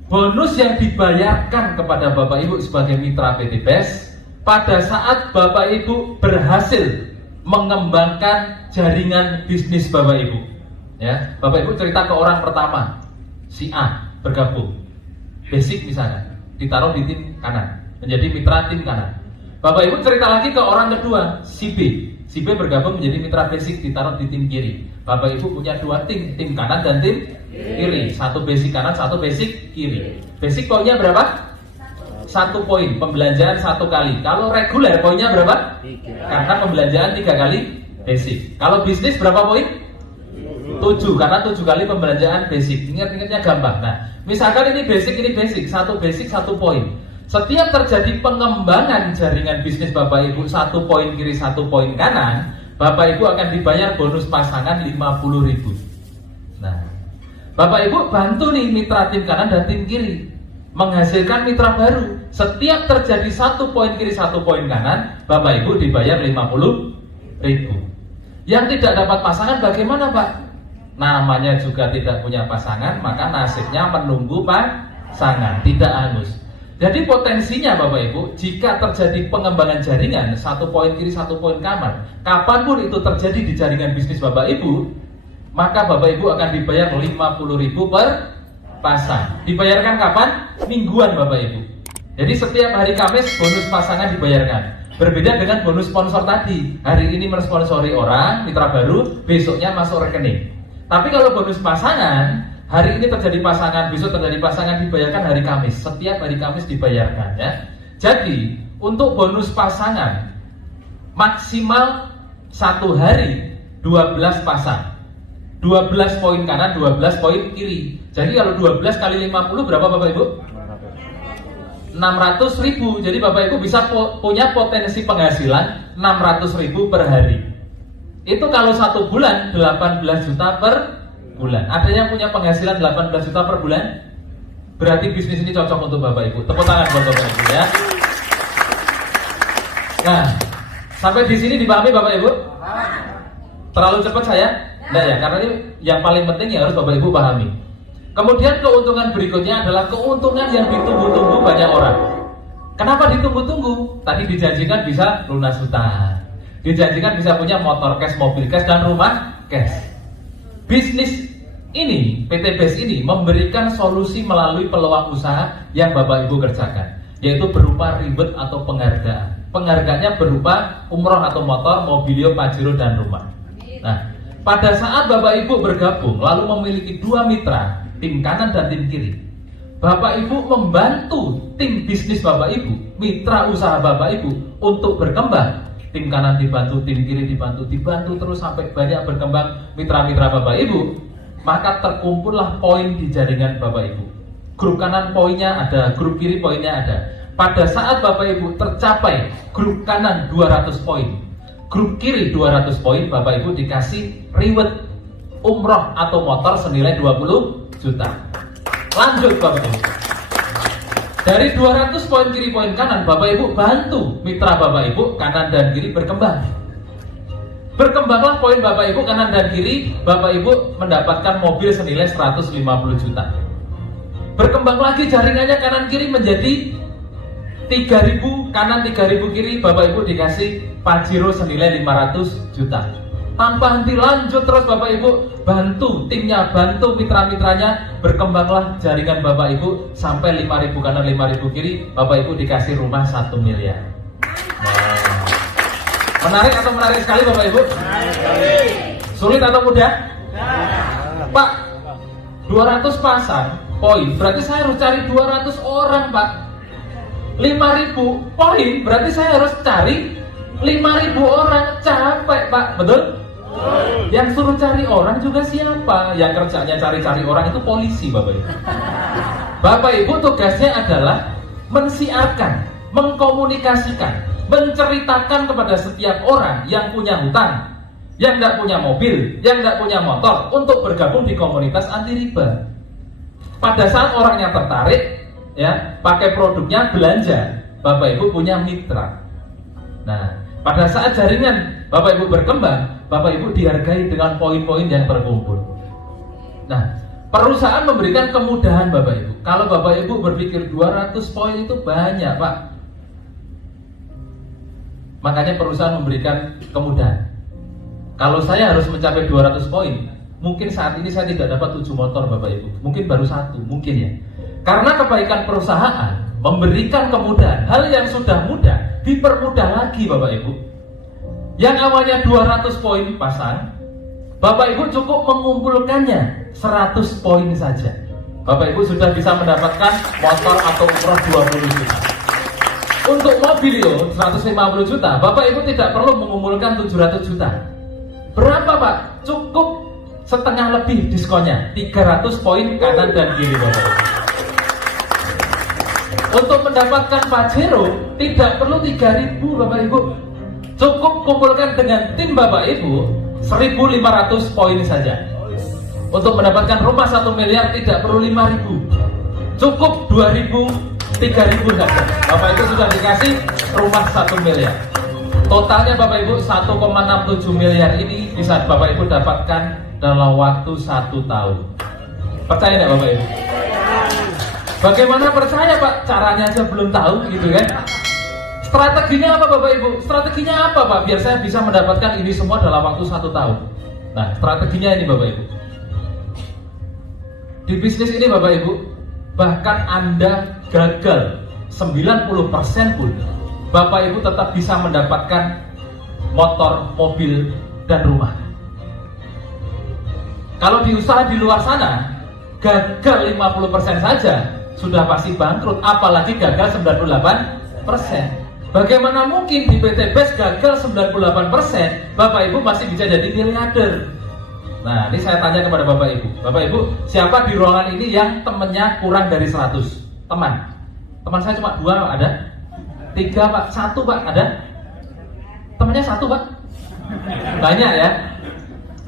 Bonus yang dibayarkan kepada Bapak Ibu sebagai mitra PT BES pada saat Bapak Ibu berhasil mengembangkan jaringan bisnis Bapak Ibu. Ya, Bapak Ibu cerita ke orang pertama, si A bergabung, basic misalnya, ditaruh di tim kanan, menjadi mitra tim kanan. Bapak Ibu cerita lagi ke orang kedua, si B bergabung menjadi mitra basic, ditaruh di tim kiri. Bapak Ibu punya 2 tim kanan dan tim kiri. 1 basic kanan, 1 basic kiri. Basic poinnya berapa? 1 poin, pembelanjaan 1 kali. Kalau reguler poinnya berapa? 3. Karena pembelanjaan 3 kali basic. Kalau bisnis berapa poin? 7, karena 7 kali pembelanjaan basic. Ingat-ingatnya gampang. Nah, misalkan ini basic, satu basic, 1 poin. Setiap terjadi pengembangan jaringan bisnis Bapak Ibu 1 poin kiri, 1 poin kanan, Bapak Ibu akan dibayar bonus pasangan 50.000. Nah, Bapak Ibu bantu nih mitra tim kanan dan tim kiri menghasilkan mitra baru. Setiap terjadi 1 poin kiri, 1 poin kanan, Bapak Ibu dibayar 50.000. Yang tidak dapat pasangan bagaimana Pak? Namanya juga tidak punya pasangan, maka nasibnya menunggu pasangan, tidak hangus. Jadi potensinya Bapak Ibu, jika terjadi pengembangan jaringan 1 poin kiri, 1 poin kanan, kapanpun itu terjadi di jaringan bisnis Bapak Ibu, maka Bapak Ibu akan dibayar 50.000 per pasang. Dibayarkan kapan? Mingguan Bapak Ibu. Jadi setiap hari Kamis bonus pasangan dibayarkan. Berbeda dengan bonus sponsor tadi. Hari ini mensponsori orang, mitra baru, besoknya masuk rekening. Tapi kalau bonus pasangan, hari ini terjadi pasangan, besok terjadi pasangan, dibayarkan hari Kamis. Setiap hari Kamis dibayarkan ya. Jadi untuk bonus pasangan maksimal 1 hari 12 pasang. 12 poin kanan, 12 poin kiri. Jadi kalau 12 kali 50 berapa Bapak Ibu? 600.000. Jadi Bapak Ibu bisa punya potensi penghasilan 600.000 per hari. Itu kalau 1 bulan 18 juta per bulan. Ada yang punya penghasilan 18 juta per bulan? Berarti bisnis ini cocok untuk Bapak Ibu. Tepuk tangan buat Bapak Ibu ya. Nah, sampai di sini dipahami Bapak Ibu? Terlalu cepat saya? Nah ya, karena ini yang paling penting yang harus Bapak Ibu pahami. Kemudian keuntungan berikutnya adalah keuntungan yang ditunggu-tunggu banyak orang. Kenapa ditunggu-tunggu? Tadi dijanjikan bisa lunas hutang, dijanjikan bisa punya motor cash, mobil cash, dan rumah cash. Bisnis ini, PT BES ini memberikan solusi melalui peluang usaha yang Bapak Ibu kerjakan, yaitu berupa ribet atau penghargaan. Penghargaannya berupa umroh atau motor, mobilio, pajero, dan rumah. Nah, pada saat Bapak Ibu bergabung lalu memiliki 2 mitra, tim kanan dan tim kiri, Bapak Ibu membantu tim bisnis Bapak Ibu, mitra usaha Bapak Ibu untuk berkembang. Tim kanan dibantu, tim kiri dibantu terus sampai banyak berkembang mitra-mitra Bapak Ibu. Maka terkumpullah poin di jaringan Bapak Ibu. Grup kanan poinnya ada, grup kiri poinnya ada. Pada saat Bapak Ibu tercapai grup kanan 200 poin, grup kiri 200 poin, Bapak Ibu dikasih reward umroh atau motor senilai 20 juta. Lanjut Bapak Ibu. Dari 200 poin kiri poin kanan, Bapak Ibu bantu mitra Bapak Ibu kanan dan kiri berkembang. Berkembanglah poin Bapak Ibu kanan dan kiri, Bapak Ibu mendapatkan mobil senilai 150 juta. Berkembang lagi jaringannya kanan kiri menjadi 3.000 kanan 3.000 kiri, Bapak Ibu dikasih pajero senilai 500 juta. Tanpa henti lanjut terus Bapak Ibu, bantu timnya, bantu mitra-mitranya, berkembanglah jaringan Bapak Ibu sampai 5.000 kanan 5.000 kiri, Bapak Ibu dikasih rumah 1 miliar. Menarik atau menarik sekali Bapak Ibu? Sulit atau mudah? Pak, 200 pasang poin, berarti saya harus cari 200 orang Pak. 5.000 poin, berarti saya harus cari 5.000 orang. Capek Pak, betul? Yang suruh cari orang juga siapa? Yang kerjanya cari-cari orang itu polisi Bapak Ibu. Bapak Ibu tugasnya adalah mensiarkan, mengkomunikasikan, menceritakan kepada setiap orang yang punya hutang, yang tidak punya mobil, yang tidak punya motor, untuk bergabung di komunitas anti riba. Pada saat orangnya tertarik, ya, pakai produknya, belanja, Bapak Ibu punya mitra. Nah, pada saat jaringan Bapak Ibu berkembang, Bapak Ibu dihargai dengan poin-poin yang terkumpul. Nah, perusahaan memberikan kemudahan Bapak Ibu. Kalau Bapak Ibu berpikir 200 poin itu banyak Pak, makanya perusahaan memberikan kemudahan. Kalau saya harus mencapai 200 poin, mungkin saat ini saya tidak dapat 7 motor Bapak Ibu, mungkin baru 1, mungkin ya. Karena kebaikan perusahaan memberikan kemudahan. Hal yang sudah mudah dipermudah lagi Bapak Ibu. Yang awalnya 200 poin pasang, Bapak Ibu cukup mengumpulkannya 100 poin saja, Bapak Ibu sudah bisa mendapatkan motor atau umroh 20 juta. Untuk mobilio 150 juta, Bapak Ibu tidak perlu mengumpulkan 700 juta. Berapa Pak? Cukup setengah lebih diskonnya, 300 poin kanan dan kiri Bapak Ibu. Untuk mendapatkan Pajero tidak perlu 3.000 Bapak Ibu, cukup kumpulkan dengan tim Bapak Ibu 1.500 poin saja. Untuk mendapatkan rumah 1 miliar tidak perlu 5.000, cukup 2.000, 3.000 saja. Bapak Ibu sudah dikasih rumah 1 miliar. Totalnya Bapak Ibu 1,67 miliar ini bisa Bapak Ibu dapatkan dalam waktu 1 tahun. Percaya nggak Bapak Ibu? Bagaimana percaya Pak? Caranya aja belum tahu gitu kan? Strateginya apa Bapak Ibu? Strateginya apa Pak? Biar saya bisa mendapatkan ini semua dalam waktu 1 tahun. Nah, strateginya ini Bapak Ibu. Di bisnis ini Bapak Ibu, bahkan Anda gagal 90% pun, Bapak Ibu tetap bisa mendapatkan motor, mobil, dan rumah. Kalau di usaha di luar sana, gagal 50% saja sudah pasti bangkrut, apalagi gagal 98%. Bagaimana mungkin di PT BES gagal 98%, Bapak Ibu masih bisa jadi miliarder? Nah, ini saya tanya kepada Bapak Ibu. Bapak Ibu, siapa di ruangan ini yang temannya kurang dari 100? Teman saya cuma 2, ada? 3 Pak, 1 Pak, ada? Temannya 1 Pak? Banyak ya?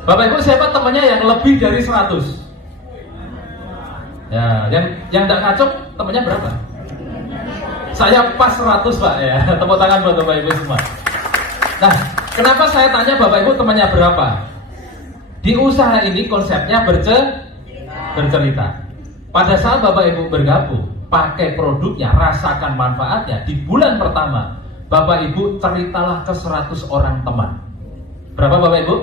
Bapak Ibu, siapa temannya yang lebih dari 100? Ya, yang tidak ngacung temannya berapa? Saya pas 100 Pak ya. Tepuk tangan buat Bapak Ibu semua. Nah, kenapa saya tanya Bapak Ibu temannya berapa? Di usaha ini konsepnya bercerita. Pada saat Bapak Ibu bergabung, pakai produknya, rasakan manfaatnya, di bulan pertama Bapak Ibu ceritalah ke 100 orang teman. Berapa Bapak Ibu?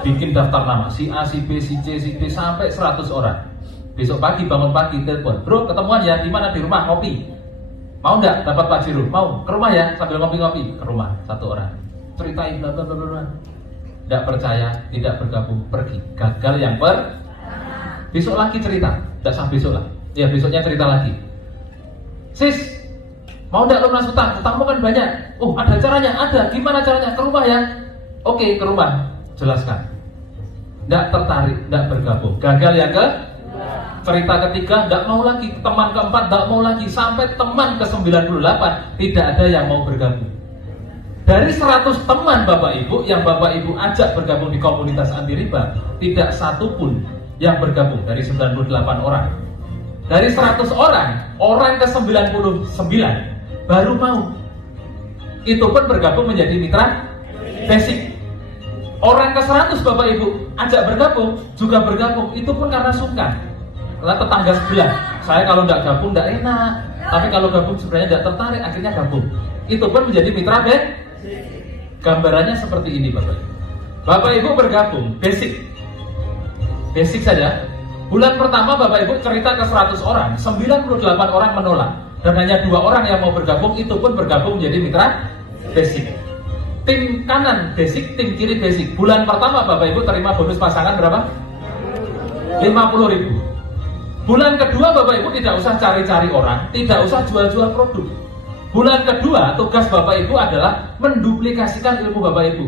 Bikin daftar nama, si A, si B, si C, si D, sampai 100 orang. Besok pagi bangun pagi telepon, bro ketemuan ya, di mana? Di rumah, ngopi. Mau nggak dapat Pajero? Mau, ke rumah ya, sambil ngopi-ngopi. Ke rumah, 1 orang. Ceritain bla bla bla bla. Tidak percaya, tidak bergabung, pergi. Gagal yang besok lagi cerita, tidak sah besok lah. Ya besoknya cerita lagi. Sis, mau nggak lunas utang? Utangmu kan banyak. Oh ada caranya, ada. Gimana caranya? Ke rumah ya. Oke, ke rumah. Jelaskan. Tidak tertarik, tidak bergabung. Gagal yang cerita ketiga, tidak mau lagi. Teman keempat, tidak mau lagi. Sampai teman ke-98, tidak ada yang mau bergabung. Dari 100 teman Bapak Ibu yang Bapak Ibu ajak bergabung di komunitas anti riba, tidak satu pun yang bergabung dari 98 orang. Dari 100 orang ke-99 baru mau. Itu pun bergabung menjadi mitra basic. Orang ke-100 Bapak Ibu ajak bergabung, juga bergabung. Itu pun karena sungkan. Karena tetangga sebelah, saya kalau tidak gabung tidak enak. Tapi kalau gabung sebenarnya tidak tertarik, akhirnya gabung. Itu pun menjadi mitra basic. Gambarannya seperti ini Bapak Ibu. Bapak Ibu bergabung, basic saja. Bulan pertama Bapak Ibu cerita ke 100 orang, 98 orang menolak. Dan hanya 2 orang yang mau bergabung, itu pun bergabung menjadi mitra basic. Tim kanan basic, tim kiri basic. Bulan pertama Bapak Ibu terima bonus pasangan berapa? 50.000. Bulan kedua Bapak Ibu tidak usah cari-cari orang, tidak usah jual-jual produk. Bulan kedua tugas Bapak Ibu adalah menduplikasikan ilmu Bapak Ibu.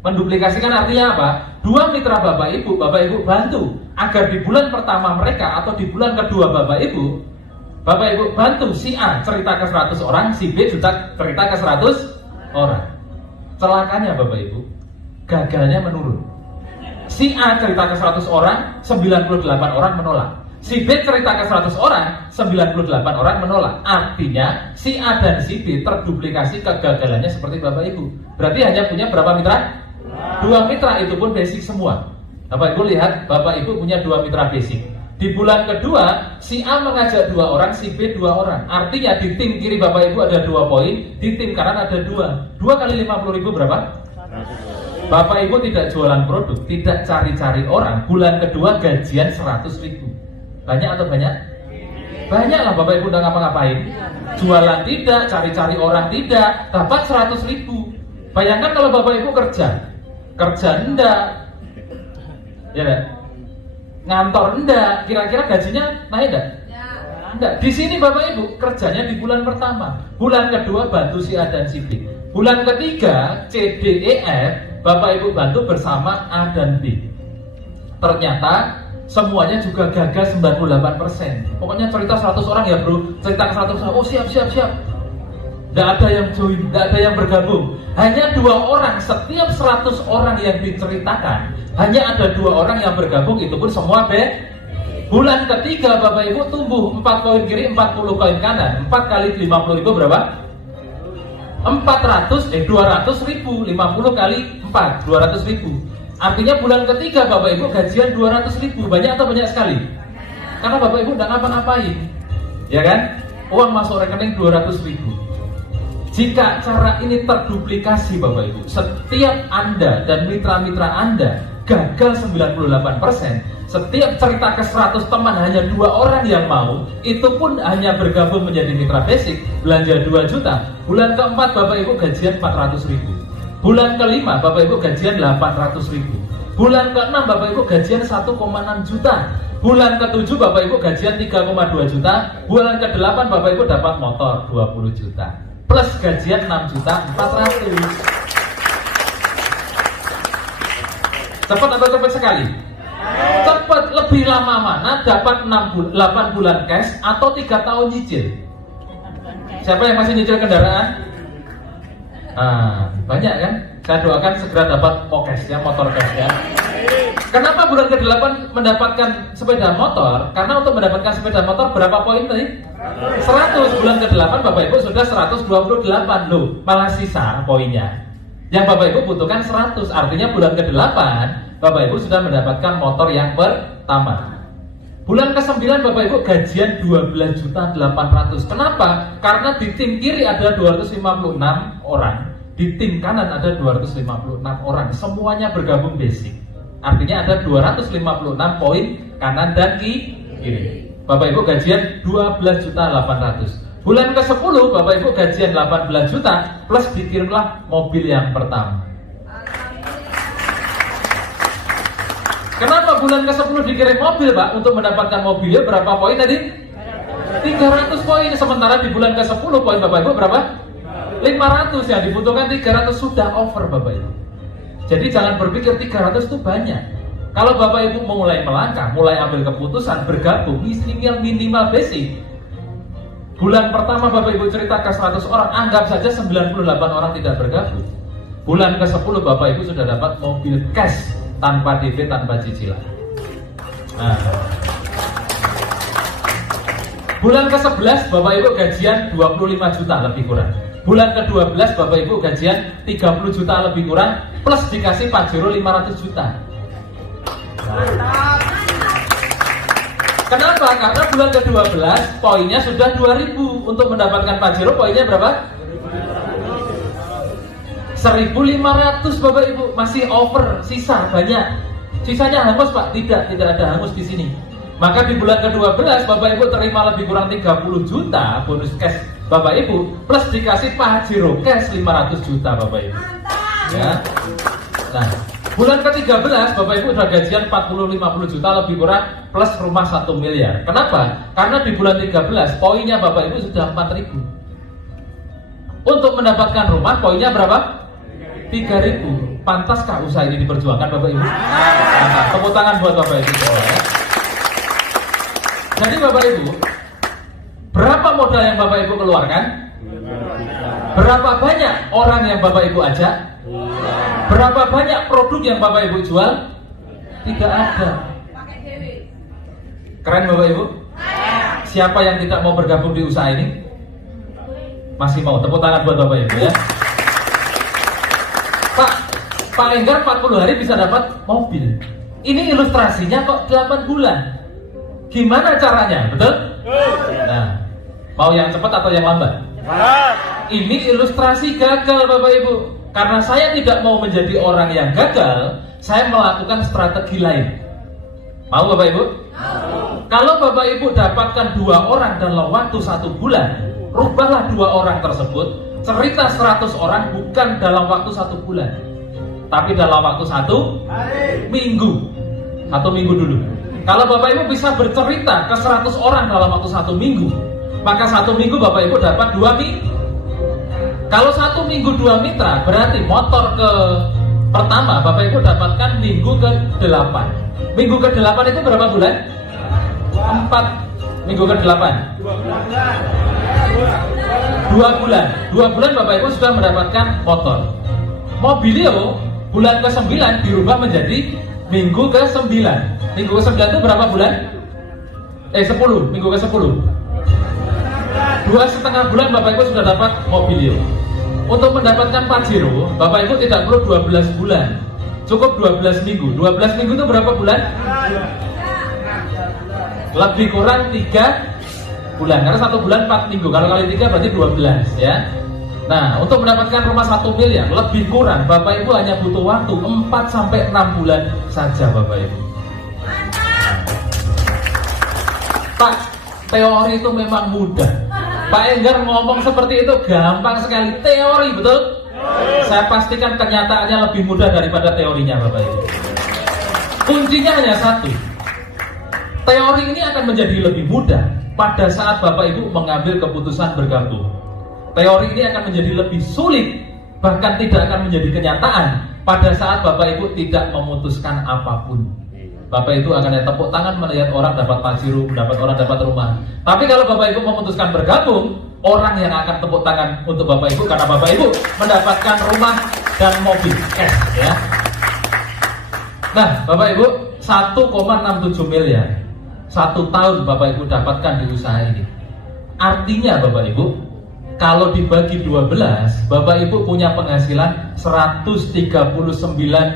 Menduplikasikan artinya apa? 2 mitra Bapak Ibu bantu agar di bulan pertama mereka atau di bulan kedua Bapak Ibu bantu si A cerita ke 100 orang, si B juga cerita ke 100 orang. Celakanya Bapak Ibu, gagalnya menurun. Si A cerita ke 100 orang, 98 orang menolak. Si B cerita ke 100 orang, 98 orang menolak. Artinya si A dan si B terduplikasi kegagalannya seperti Bapak Ibu. Berarti hanya punya berapa mitra? 2 mitra, itu pun basic semua. Bapak Ibu lihat, Bapak Ibu punya 2 mitra basic. Di bulan kedua, si A mengajak 2 orang, si B 2 orang. Artinya di tim kiri Bapak Ibu ada 2 poin, di tim kanan ada 2. 2 kali 50.000 berapa? Bapak Ibu tidak jualan produk, tidak cari-cari orang. Bulan kedua gajian 100.000. Banyak atau banyak? Banyak lah Bapak Ibu udah ngapa-ngapain. Jualan tidak, cari-cari orang tidak, dapat 100.000. Bayangkan kalau Bapak Ibu kerja enggak, ya enggak? Ngantor enggak, kira-kira gajinya naik enggak? Enggak. Di sini Bapak Ibu kerjanya di bulan pertama, bulan kedua bantu si A dan si B, bulan ketiga C, D, E, F Bapak Ibu bantu bersama A dan B. Ternyata semuanya juga gagal 98%. Pokoknya cerita 100 orang ya bro, cerita ke 100 orang, oh siap. Tidak ada yang join, tidak ada yang bergabung. Hanya 2 orang, setiap 100 orang yang diceritakan, hanya ada 2 orang yang bergabung, itu pun semua Bulan ketiga Bapak Ibu tumbuh 4 koin kiri, 40 koin kanan. 4 kali 50 ribu berapa? 200 ribu. 50 kali 4, 200 ribu. Artinya bulan ketiga Bapak Ibu gajian 200 ribu. Banyak atau banyak sekali? Karena Bapak Ibu tidak ngapa-ngapain, ya kan? Uang masuk rekening 200 ribu. Jika cara ini terduplikasi Bapak Ibu, setiap Anda dan mitra-mitra Anda gagal 98%, setiap cerita ke 100 teman hanya 2 orang yang mau, itu pun hanya bergabung menjadi mitra basic, belanja 2 juta. Bulan keempat Bapak Ibu gajian 400 ribu. Bulan kelima Bapak Ibu gajian 800 ribu. Bulan ke-6 Bapak Ibu gajian 1,6 juta. Bulan ke-7 Bapak Ibu gajian 3,2 juta. Bulan ke-8 Bapak Ibu dapat motor 20 juta. Plus gajian 6 juta 400. Cepat atau cepat sekali? Cepat. Lebih lama mana? Dapat 8 bulan cash atau 3 tahun nyicil? Siapa yang masih nyicil kendaraan? Banyak kan? Saya doakan segera dapat cash-nya, motor cash-nya. Kenapa bulan ke-8 mendapatkan sepeda motor? Karena untuk mendapatkan sepeda motor berapa poin tadi? 100. Bulan ke-8 Bapak Ibu sudah 128 loh, malah sisa poinnya. Yang Bapak Ibu butuhkan 100. Artinya bulan ke-8 Bapak Ibu sudah mendapatkan motor yang pertama. Bulan ke-9 Bapak Ibu gajian 12.800.000. Kenapa? Karena di tim kiri ada 256 orang, di tim kanan ada 256 orang. Semuanya bergabung basic. Artinya ada 256 poin kanan dan kiri. Bapak Ibu gajian 12.800.000. Bulan ke-10 Bapak Ibu gajian 18 juta plus dikirimlah mobil yang pertama. Kenapa bulan ke-10 dikirim mobil Pak? Untuk mendapatkan mobilnya berapa poin tadi? 300 poin. Sementara di bulan ke-10 poin Bapak Ibu berapa? 500. Yang dibutuhkan 300 sudah over Bapak Ibu. Jadi jangan berpikir 300 itu banyak. Kalau Bapak Ibu mulai melangkah, mulai ambil keputusan, bergabung, minimal basic. Bulan pertama Bapak Ibu cerita ke 100 orang, anggap saja 98 orang tidak bergabung. Bulan ke-10 Bapak Ibu sudah dapat mobil cash, tanpa DP, tanpa cicilan. Bulan ke-11 Bapak Ibu gajian 25 juta lebih kurang. Bulan ke-12 Bapak Ibu gajian 30 juta lebih kurang, plus dikasih Pajero 500 juta. Kenapa? Karena bulan ke-12 poinnya sudah 2000. Untuk mendapatkan Pajero poinnya berapa? 1.500 Bapak Ibu. Masih over, sisa banyak. Sisanya hangus Pak? Tidak ada hangus di sini. Maka di bulan ke-12 Bapak Ibu terima lebih kurang 30 juta bonus cash Bapak Ibu, plus dikasih Pajero cash 500 juta Bapak Ibu. Ya. Nah, bulan ke-13 Bapak Ibu sudah gajian 40-50 juta lebih kurang plus rumah 1 miliar. Kenapa? Karena di bulan 13 poinnya Bapak Ibu sudah 4.000. Untuk mendapatkan rumah poinnya berapa? 3.000. Pantaskah usaha ini diperjuangkan Bapak Ibu? Nah, tepuk tangan buat Bapak Ibu semua ya. Jadi Bapak Ibu, berapa modal yang Bapak Ibu keluarkan? Berapa banyak orang yang Bapak Ibu ajak? Berapa banyak produk yang Bapak Ibu jual? Tidak ada. Keren Bapak Ibu? Siapa yang tidak mau bergabung di usaha ini? Masih mau? Tepuk tangan buat Bapak Ibu ya. Pak Enggar 40 hari bisa dapat mobil. Ini ilustrasinya kok 8 bulan. Gimana caranya? Betul? Nah, mau yang cepat atau yang lambat? Ini ilustrasi gagal Bapak Ibu. Karena saya tidak mau menjadi orang yang gagal, saya melakukan strategi lain. Mau Bapak Ibu? Kalau Bapak Ibu dapatkan 2 orang dalam waktu 1 bulan, rubahlah 2 orang tersebut. Cerita 100 orang bukan dalam waktu 1 bulan, tapi dalam waktu 1 minggu. 1 minggu dulu. Kalau Bapak Ibu bisa bercerita ke 100 orang dalam waktu 1 minggu, maka 1 minggu Bapak Ibu dapat 2 minggu. Kalau 1 minggu 2 mitra, berarti motor ke pertama Bapak Ibu dapatkan minggu ke-8. Minggu ke-8 itu berapa bulan? 4 minggu ke-8. 2 bulan. 2 bulan Bapak Ibu sudah mendapatkan motor. Mobilio bulan ke-9 dirubah menjadi minggu ke-9. Minggu ke-9 itu berapa bulan? 10, minggu ke-10. 2,5 bulan Bapak Ibu sudah dapat mobilio. Untuk mendapatkan Pajero, Bapak Ibu tidak perlu 12 bulan, cukup 12 minggu. 12 minggu itu berapa bulan? Lebih kurang 3 bulan, karena 1 bulan 4 minggu. Kalau kali 3 berarti 12 ya. Nah, untuk mendapatkan rumah 1 miliar lebih kurang Bapak Ibu hanya butuh waktu 4-6 bulan saja Bapak Ibu. Pak, teori itu memang mudah. Pak Enggar ngomong seperti itu gampang sekali, teori, betul? Saya pastikan kenyataannya lebih mudah daripada teorinya Bapak Ibu. Kuncinya hanya satu. Teori ini akan menjadi lebih mudah pada saat Bapak Ibu mengambil keputusan bergabung. Teori ini akan menjadi lebih sulit, bahkan tidak akan menjadi kenyataan pada saat Bapak Ibu tidak memutuskan apapun. Bapak Ibu akan tepuk tangan melihat orang dapat Pajero, dapat orang dapat rumah. Tapi kalau Bapak Ibu memutuskan bergabung, orang yang akan tepuk tangan untuk Bapak Ibu karena Bapak Ibu mendapatkan rumah dan mobil cash ya. Nah, Bapak Ibu 1,67 miliar 1 tahun Bapak Ibu dapatkan di usaha ini. Artinya Bapak Ibu, kalau dibagi 12, Bapak Ibu punya penghasilan 139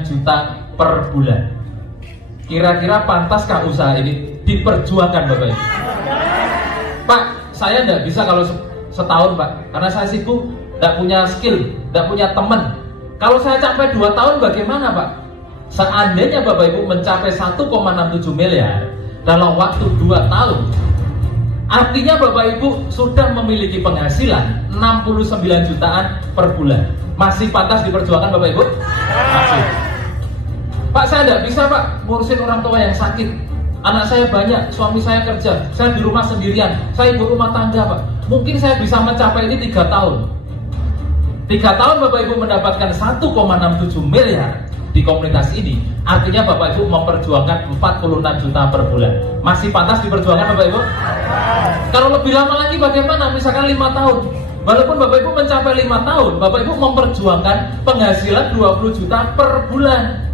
juta per bulan. Kira-kira pantaskah usaha ini diperjuangkan Bapak Ibu? Pak, saya nggak bisa kalau setahun Pak, karena saya sibuk, nggak punya skill, nggak punya teman. Kalau saya capai 2 tahun bagaimana Pak? Seandainya Bapak Ibu mencapai 1,67 miliar dalam waktu 2 tahun, artinya Bapak Ibu sudah memiliki penghasilan 69 jutaan per bulan. Masih pantas diperjuangkan Bapak Ibu? Masih. Pak, saya tidak bisa Pak ngurusin orang tua yang sakit. Anak saya banyak, suami saya kerja, saya di rumah sendirian, saya ibu rumah tangga Pak. Mungkin saya bisa mencapai ini 3 tahun. 3 tahun Bapak Ibu mendapatkan 1,67 miliar di komunitas ini. Artinya Bapak Ibu memperjuangkan 46 juta per bulan. Masih pantas diperjuangkan Bapak Ibu? Kalau lebih lama lagi bagaimana? Misalkan 5 tahun. Walaupun Bapak Ibu mencapai 5 tahun, Bapak Ibu memperjuangkan penghasilan 20 juta per bulan.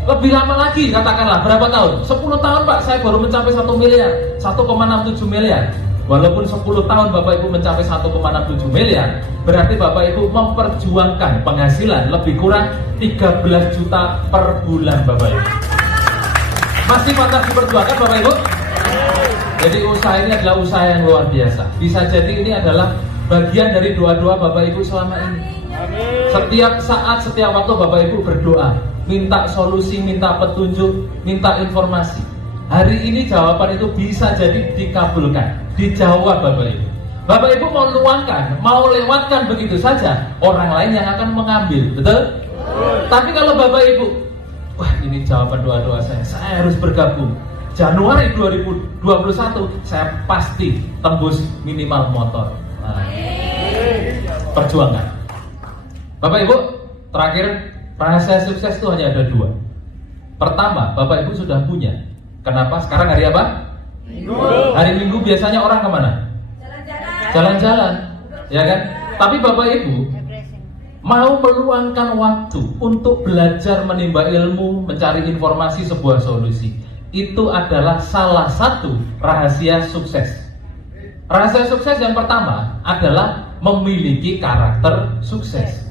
Lebih lama lagi, katakanlah berapa tahun? 10 tahun Pak, saya baru mencapai 1 miliar 1,67 miliar. Walaupun 10 tahun Bapak Ibu mencapai 1,67 miliar, berarti Bapak Ibu memperjuangkan penghasilan lebih kurang 13 juta per bulan Bapak Ibu. Masih pantas diperjuangkan Bapak Ibu? Jadi usaha ini adalah usaha yang luar biasa. Bisa jadi ini adalah bagian dari doa-doa Bapak Ibu selama ini. Setiap saat, setiap waktu Bapak Ibu berdoa, minta solusi, minta petunjuk, minta informasi. Hari ini jawaban itu bisa jadi dikabulkan, dijawab Bapak Ibu. Bapak Ibu mau luangkan, mau lewatkan begitu saja, orang lain yang akan mengambil, betul? Tapi kalau Bapak Ibu, wah ini jawaban doa-doa saya harus bergabung. Januari 2021 saya pasti tembus minimal motor. Nah, perjuangan. Bapak Ibu, terakhir, rahasia sukses itu hanya ada 2. Pertama, Bapak Ibu sudah punya. Kenapa? Sekarang hari apa? Minggu. Hari Minggu biasanya orang kemana? Jalan-jalan, ya kan? Tapi Bapak Ibu mau meluangkan waktu untuk belajar menimba ilmu, mencari informasi sebuah solusi. Itu adalah salah satu rahasia sukses. Rahasia sukses yang pertama adalah memiliki karakter sukses.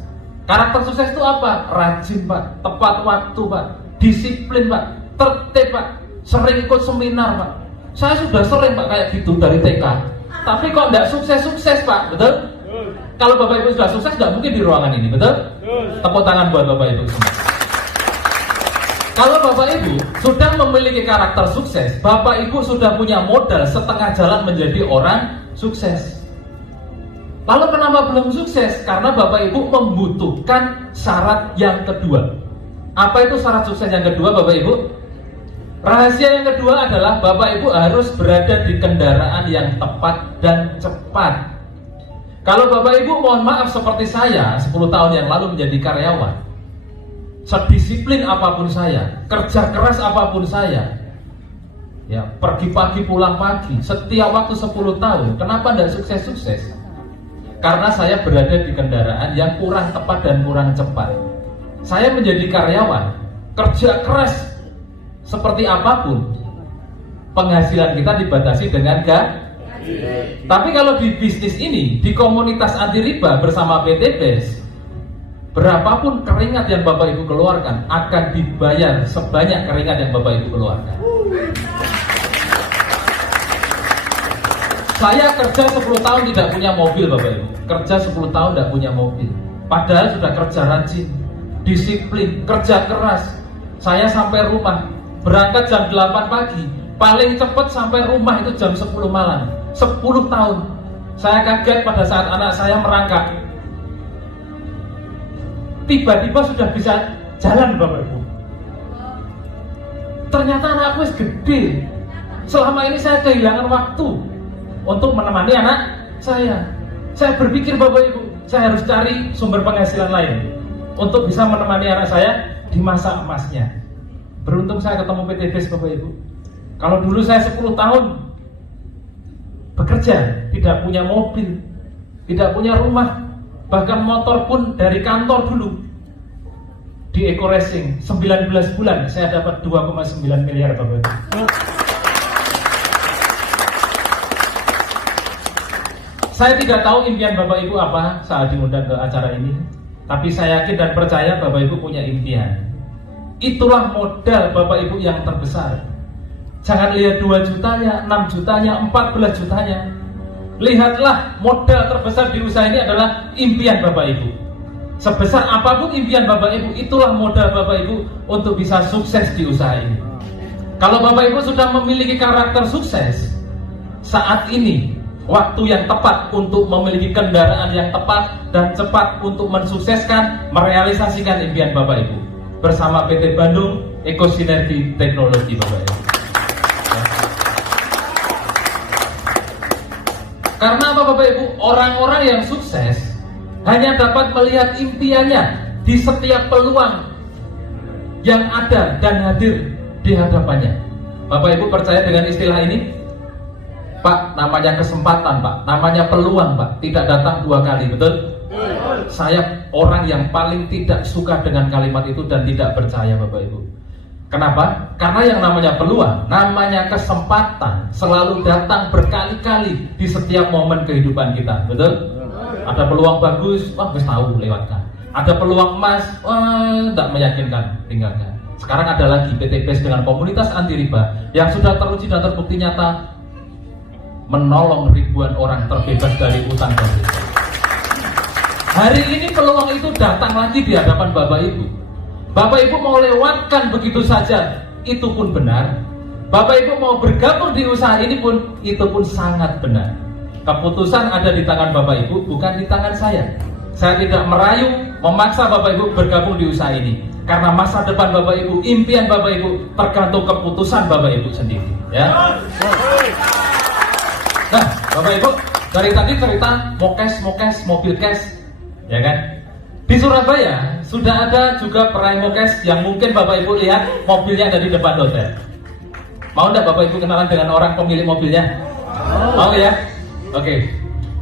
Karakter sukses itu apa? Rajin Pak, tepat waktu Pak, disiplin Pak, tertib Pak, sering ikut seminar Pak. Saya sudah sering Pak kayak gitu dari TK. Tapi kok tidak sukses-sukses Pak, betul? Kalau Bapak Ibu sudah sukses, tidak mungkin di ruangan ini, betul? Tepuk tangan buat Bapak Ibu semua. Kalau Bapak Ibu sudah memiliki karakter sukses, Bapak Ibu sudah punya modal setengah jalan menjadi orang sukses. Lalu kenapa belum sukses? Karena Bapak Ibu membutuhkan syarat yang kedua. Apa itu syarat sukses yang kedua Bapak Ibu? Rahasia yang kedua adalah Bapak Ibu harus berada di kendaraan yang tepat dan cepat. Kalau Bapak Ibu mohon maaf seperti saya 10 tahun yang lalu menjadi karyawan, sedisiplin apapun saya, kerja keras apapun saya, ya pergi pagi pulang pagi, setiap waktu 10 tahun, kenapa tidak sukses-sukses? Karena saya berada di kendaraan yang kurang tepat dan kurang cepat. Saya menjadi karyawan, kerja keras seperti apapun, penghasilan kita dibatasi dengan tapi kalau di bisnis ini, di komunitas anti riba bersama PT BES, berapapun keringat yang Bapak Ibu keluarkan akan dibayar sebanyak keringat yang Bapak Ibu keluarkan. Saya kerja 10 tahun tidak punya mobil Bapak Ibu. Kerja 10 tahun tidak punya mobil. Padahal sudah kerja rajin, disiplin, kerja keras. Saya sampai rumah, berangkat jam 8 pagi, paling cepat sampai rumah itu jam 10 malam. 10 tahun. Saya kaget pada saat anak saya merangkak. Tiba-tiba sudah bisa jalan Bapak Ibu. Ternyata anakku gede. Selama ini saya kehilangan waktu untuk menemani anak saya. Saya berpikir Bapak Ibu, saya harus cari sumber penghasilan lain untuk bisa menemani anak saya di masa emasnya. Beruntung saya ketemu PT BES Bapak Ibu. Kalau dulu saya 10 tahun bekerja, tidak punya mobil, tidak punya rumah, bahkan motor pun dari kantor dulu. Di Eco Racing 19 bulan saya dapat 2,9 miliar Bapak Ibu. Saya tidak tahu impian Bapak Ibu apa saat diundang ke acara ini, tapi saya yakin dan percaya Bapak Ibu punya impian. Itulah modal Bapak Ibu yang terbesar. Jangan lihat 2 jutanya, 6 jutanya, 14 jutanya. Lihatlah modal terbesar di usaha ini adalah impian Bapak Ibu. Sebesar apapun impian Bapak Ibu, itulah modal Bapak Ibu untuk bisa sukses di usaha ini. Kalau Bapak Ibu sudah memiliki karakter sukses, saat ini waktu yang tepat untuk memiliki kendaraan yang tepat dan cepat untuk mensukseskan, merealisasikan impian Bapak Ibu bersama PT Bandung Ekosinergi Teknologi Bapak Ibu. Karena apa Bapak Ibu? Orang-orang yang sukses hanya dapat melihat impiannya di setiap peluang yang ada dan hadir di hadapannya. Bapak Ibu percaya dengan istilah ini? Pak, namanya kesempatan Pak, namanya peluang Pak, tidak datang 2 kali, betul? Saya orang yang paling tidak suka dengan kalimat itu dan tidak percaya Bapak Ibu. Kenapa? Karena yang namanya peluang, namanya kesempatan selalu datang berkali-kali di setiap momen kehidupan kita, betul? Ada peluang bagus, wah wis tahu lewatkan. Ada peluang emas, wah tidak meyakinkan, tinggalkan. Sekarang ada lagi PT BES dengan komunitas anti riba yang sudah teruji dan terbukti nyata menolong ribuan orang terbebas dari utang dan riba. Hari ini peluang itu datang lagi di hadapan Bapak Ibu. Bapak Ibu mau lewatkan begitu saja, itu pun benar. Bapak Ibu mau bergabung di usaha ini pun, itu pun sangat benar. Keputusan ada di tangan Bapak Ibu, bukan di tangan saya. Saya tidak merayu, memaksa Bapak Ibu bergabung di usaha ini. Karena masa depan Bapak Ibu, impian Bapak Ibu, tergantung keputusan Bapak Ibu sendiri. Ya. Nah, Bapak Ibu, dari tadi cerita mokes, mobil cash, ya kan? Di Surabaya sudah ada juga peraih mokes yang mungkin Bapak Ibu lihat mobilnya ada di depan hotel. Mau enggak Bapak Ibu kenalan dengan orang pemilik mobilnya? Mau ya? Oke.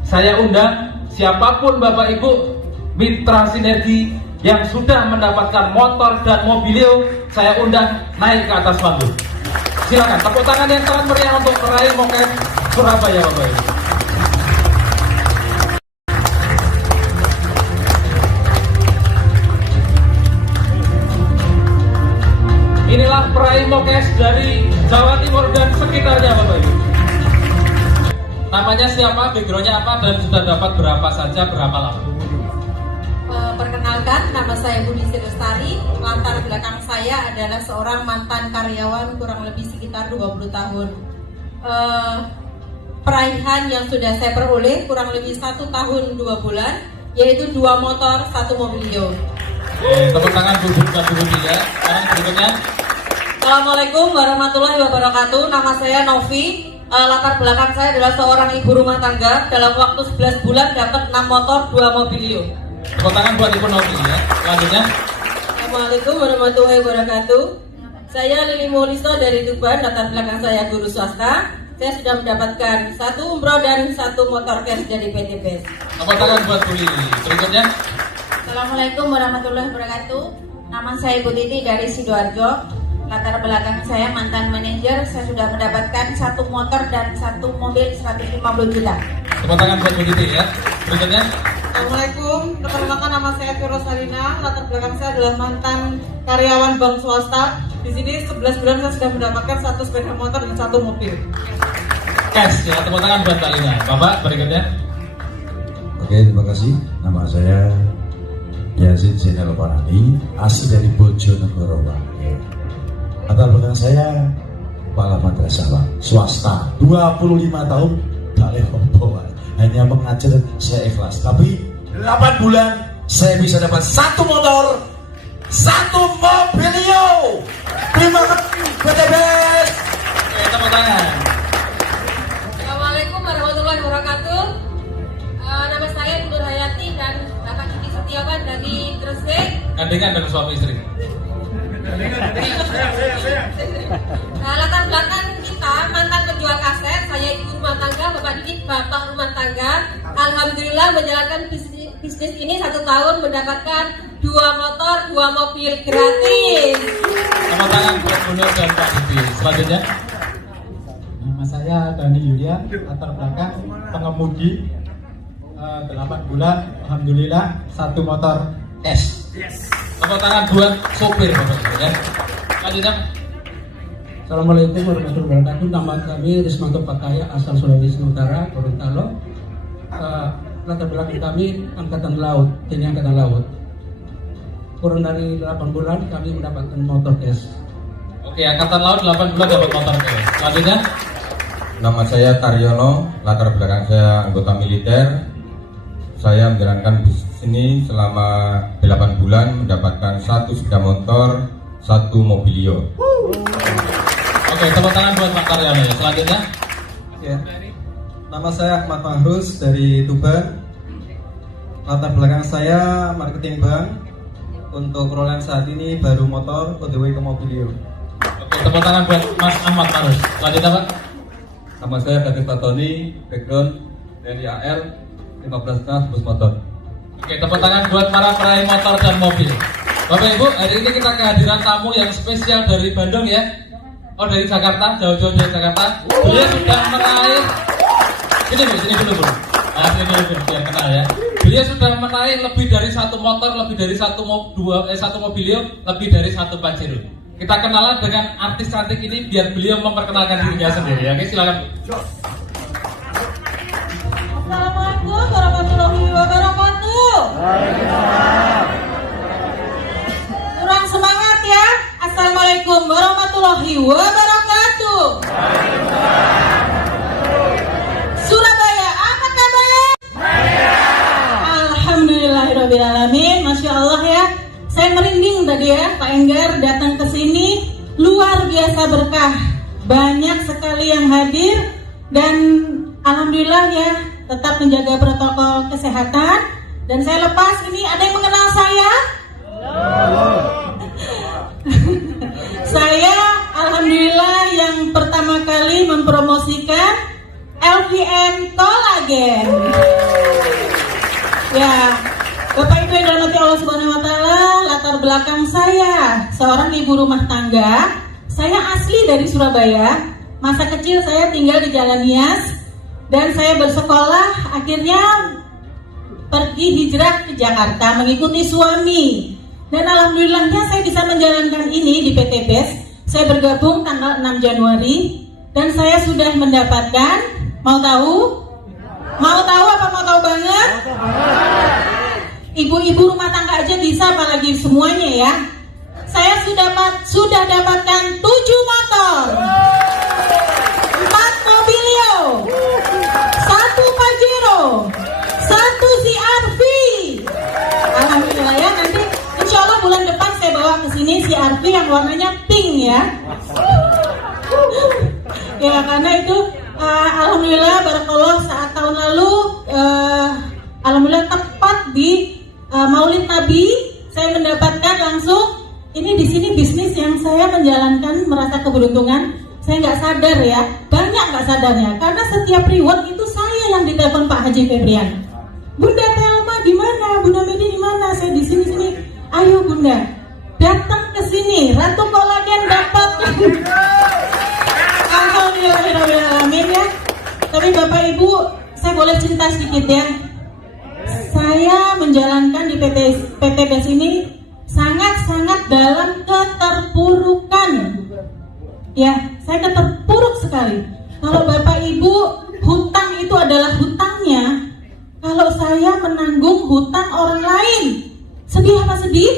Saya undang siapapun Bapak Ibu mitra sinergi yang sudah mendapatkan motor dan mobilio, saya undang naik ke atas panggung. Silakan tepuk tangan yang sangat meriah untuk peraih mokes Surabaya Bapak Ibu. Inilah peraih mokes dari Jawa Timur dan sekitarnya Bapak Ibu. Namanya siapa, backgroundnya apa, dan sudah dapat berapa saja, berapa lama? Perkenalkan, nama saya Budi Lestari. Latar belakang saya adalah seorang mantan karyawan kurang lebih sekitar 20 tahun. Peraihan yang sudah saya peroleh kurang lebih 1 tahun 2 bulan, yaitu 2 motor, 1 mobilio. Tepuk tangan Budi ya. Sekarang berikutnya. Assalamualaikum warahmatullahi wabarakatuh. Nama saya Novi. Latar belakang saya adalah seorang ibu rumah tangga. Dalam waktu 11 bulan dapat 6 motor, 2 mobilio. Tepuk tangan buat Ibu Novi ya. Selanjutnya. Assalamualaikum warahmatullahi wabarakatuh. Saya Lili Molisto dari Tuban, latar belakang saya guru swasta. Saya sudah mendapatkan 1 umroh dan 1 motor cash dari PT BES. Tepuk tangan buat Bu Lili. Berikutnya. Assalamualaikum warahmatullahi wabarakatuh. Nama saya Bu Titi dari Sidoarjo. Latar belakang saya mantan manajer. Saya sudah mendapatkan 1 motor dan 1 mobil 150 juta. Tepuk tangan buat Bu Titi ya. Berikutnya. Assalamualaikum, perkenalkan nama saya Vero Salina. Latar belakang saya adalah mantan karyawan bank swasta. Di sini 11 bulan saya sudah mendapatkan 1 sepeda motor dan 1 mobil. Cash ya. Tepuk tangan buat Mbak Lina. Bapak berikutnya. Oke, terima kasih. Nama saya Yazid Zainal Farani, asli dari Bojonegoro. Latar belakang saya kepala madrasah swasta 25 tahun Balai Hobo. Hanya mengajar saya ikhlas. Tapi 8 bulan saya bisa dapat 1 motor, 1 mobilio. Terima kasih PT BES. Oke, tepuk tangan. Assalamualaikum warahmatullahi wabarakatuh. Nama saya Nur Hayati dan Bapak Kiki Setiawan dari Gresik. Gandengan dengan suami istri. Latar belakang kita mantan penjual kaset, saya ibu rumah tangga, Bapak Diki bapak rumah tangga. Alhamdulillah menjalankan bisnis ini 1 tahun mendapatkan 2 motor, 2 mobil gratis. Tepuk tangan buat Bu Nur dan Pak Diki. Selanjutnya. Nama saya Dani Yulia, latar belakang pengemudi 8 bulan, alhamdulillah 1 motor S. Tepuk tangan buat sopir Bapak ya. Selanjutnya. Assalamualaikum warahmatullahi wabarakatuh. Nama kami Rismanto Pakaya, asal Sulawesi Utara, Gorontalo. Latar belakang kami Angkatan Laut, TNI Angkatan Laut. Kurang dari 8 bulan kami mendapatkan motor cash. Oke, Angkatan Laut 8 bulan dapat motor cash. Selanjutnya. Nama saya Taryono, latar belakang saya anggota militer. Saya menjalankan bisnis ini selama 8 bulan, mendapatkan 1 sepeda motor, 1 mobilio. Oke, tepuk tangan buat Pak Taryono ya. Selanjutnya. Ya. Nama saya Ahmad Fahrus dari Tuban. Latar belakang saya marketing bank. Untuk perolehan saat ini baru motor, on the way ke mobilio. Oke, tepuk tangan buat Mas Ahmad Farus. Selanjutnya Pak. Nama saya David Fatoni, background dari AL, 15 tahun bus motor. Oke, tepuk tangan buat para peraih motor dan mobil. Bapak Ibu, hari ini kita kehadiran tamu yang spesial dari Bandung ya. Oh, dari Jakarta, jauh-jauh dari Jakarta. Beliau sudah meraih. Sini Bu, sini dulu Bu. Nah, sini dulu biar kenal ya. Beliau sudah meraih lebih dari 1 motor, lebih dari 1 mobilio, lebih dari 1 Pajero. Kita kenalan dengan artis cantik ini biar beliau memperkenalkan dirinya sendiri ya. Oke, silakan. Assalamualaikum warahmatullahi wabarakatuh. Kurang semangat ya. Assalamualaikum warahmatullahi wabarakatuh. Surabaya, apa kabar? Alhamdulillahirrahmanirrahim. Masya Allah ya. Saya merinding tadi ya, Pak Enggar datang ke sini, luar biasa berkah. Banyak sekali yang hadir dan alhamdulillah ya, tetap menjaga protokol kesehatan. Dan saya lepas ini, ada yang mengenal saya? Saya alhamdulillah yang pertama kali mempromosikan LVN Collagen. Ya, Bapak Ibu yang dirahmati Allah Subhanahu wa taala, latar belakang saya seorang ibu rumah tangga. Saya asli dari Surabaya. Masa kecil saya tinggal di Jalan Nias dan saya bersekolah, akhirnya pergi hijrah ke Jakarta mengikuti suami. Dan alhamdulillahnya saya bisa menjalankan ini di PT BES. Saya bergabung tanggal 6 Januari dan saya sudah mendapatkan, mau tahu? Mau tahu apa mau tahu banget? Ibu-ibu rumah tangga aja bisa, apalagi semuanya ya. Saya sudah dapatkan 7 motor, 4 mobilio, 1 Pajero, 1 CR-V. Alhamdulillah ya, nanti insya Allah bulan depan saya bawa ke sini CR-V yang warnanya pink ya. Ya karena itu alhamdulillah barakallah saat tahun lalu alhamdulillah tepat di Maulid Nabi saya mendapatkan langsung ini di sini bisnis yang saya menjalankan merasa keberuntungan. Saya nggak sadar ya, banyak nggak sadarnya. Karena setiap reward itu saya yang ditelepon Pak Haji Febrian. Bunda Telma di mana? Bunda Medi di mana? Saya di sini. Ayo Bunda, datang ke sini. Ratu Kolagen dapat. Alhamdulillahirobbilalamin ya. Tapi Bapak Ibu, saya boleh cerita sedikit ya. Saya menjalankan di PT BES ini sangat-sangat dalam keterpurukan. Ya, saya keterpuruk sekali. Kalau Bapak Ibu, hutang itu adalah hutangnya. Kalau saya menanggung hutang orang lain, sedih apa sedih?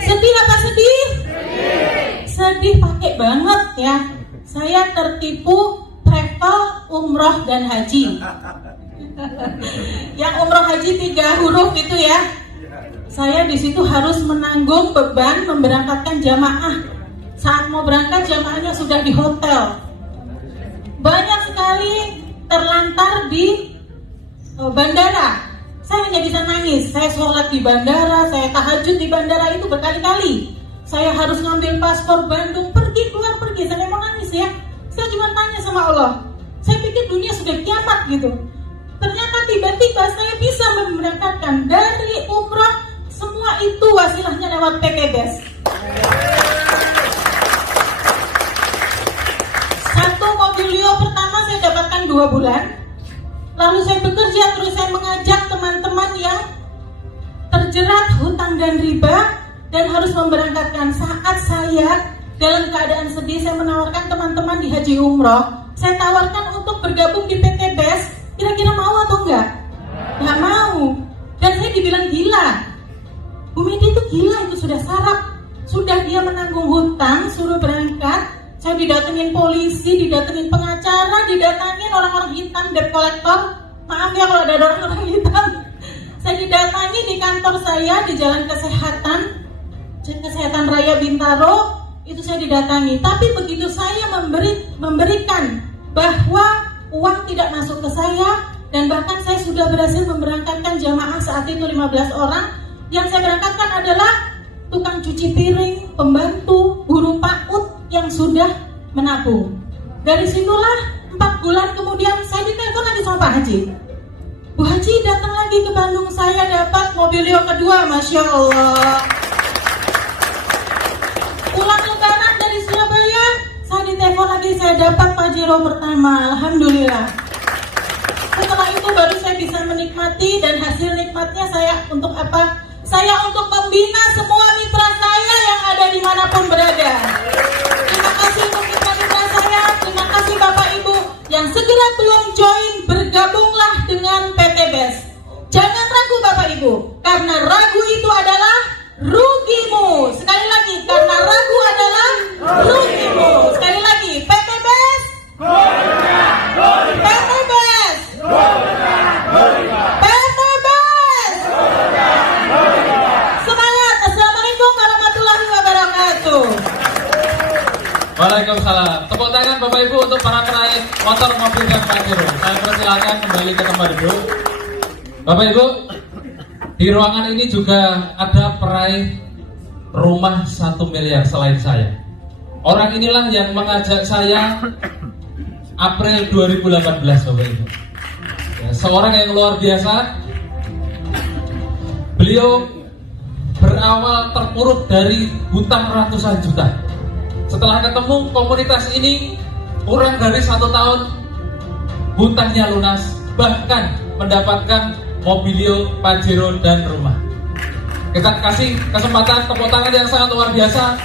Sedih apa sedih? Sedih pakai banget ya. Saya tertipu travel, umroh dan haji. Yang umroh haji 3 huruf itu ya. Saya di situ harus menanggung beban memberangkatkan jamaah. Saat mau berangkat jamaahnya sudah di hotel. Banyak sekali terlantar di bandara. Saya hanya bisa nangis. Saya sholat di bandara, saya tahajud di bandara itu berkali-kali. Saya harus ngambil paspor Bandung, pergi keluar pergi. Saya mau nangis ya. Saya cuma tanya sama Allah. Saya pikir dunia sudah kiamat gitu. Ternyata tiba-tiba saya bisa memberangkatkan dari umrah. Semua itu wasilahnya lewat PT BES. Satu mobilio pertama saya dapatkan 2 bulan. Lalu saya bekerja terus, saya mengajak teman-teman yang terjerat hutang dan riba dan harus memberangkatkan. Saat saya dalam keadaan sedih, saya menawarkan teman-teman di haji umroh. Saya tawarkan untuk bergabung di PT BES. Kira-kira mau atau enggak? Enggak mau. Dan saya dibilang gila. Bu Medi itu gila, itu sudah sarap. Sudah dia menanggung hutang, suruh berangkat. Saya didatengin polisi, didatengin pengacara, didatengin orang-orang hitam, debt collector. Maaf ya kalau ada orang-orang hitam. Saya didatangi di kantor saya di Jalan Kesehatan Raya Bintaro. Itu saya didatangi. Tapi begitu saya memberikan bahwa uang tidak masuk ke saya, dan bahkan saya sudah berhasil memberangkatkan jamaah saat itu 15 orang. Yang saya berangkatkan adalah tukang cuci piring, pembantu, guru PAUD yang sudah menabung. Dari situlah 4 bulan kemudian saya ditelepon lagi sama Pak Haji. Bu Haji datang lagi ke Bandung, saya dapat mobilio kedua, Masya Allah. Pulang lebaran dari Surabaya, saya ditelepon lagi, saya dapat Pajero pertama, Alhamdulillah. Setelah itu baru saya bisa menikmati, dan hasil nikmatnya saya untuk apa? Saya untuk membina semua mitra saya yang ada dimanapun berada. Terima kasih untuk mitra-mitra saya, terima kasih Bapak Ibu yang segera belum join, bergabunglah dengan PT BES. Jangan ragu Bapak Ibu, karena ragu itu adalah rugimu. Sekali lagi, karena ragu adalah rugimu. Sekali lagi, PT BES, PT BES, PT BES. Semangat. Assalamualaikum warahmatullahi wabarakatuh. Waalaikumsalam. Tepuk tangan Bapak Ibu untuk para peraih motor, mobil dan Pajero. Saya persilakan kembali ke tempat duduk. Bapak Ibu, di ruangan ini juga ada peraih rumah 1 miliar selain saya. Orang inilah yang mengajak saya April 2018, Bapak Ibu. Ya, seorang yang luar biasa. Beliau berawal terpuruk dari hutang ratusan juta. Setelah ketemu komunitas ini, kurang dari 1 tahun hutangnya lunas, bahkan mendapatkan mobilio, Pajero dan rumah. Kita kasih kesempatan tepuk tangan yang sangat luar biasa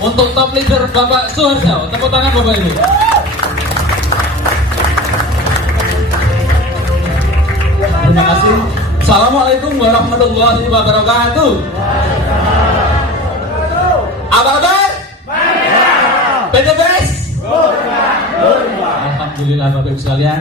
untuk top leader Bapak Suharjo. Tepuk tangan Bapak Ibu. Terima kasih. Assalamualaikum warahmatullahi wabarakatuh. Apa kabar? PT BES. Alhamdulillah Bapak Ibu sekalian.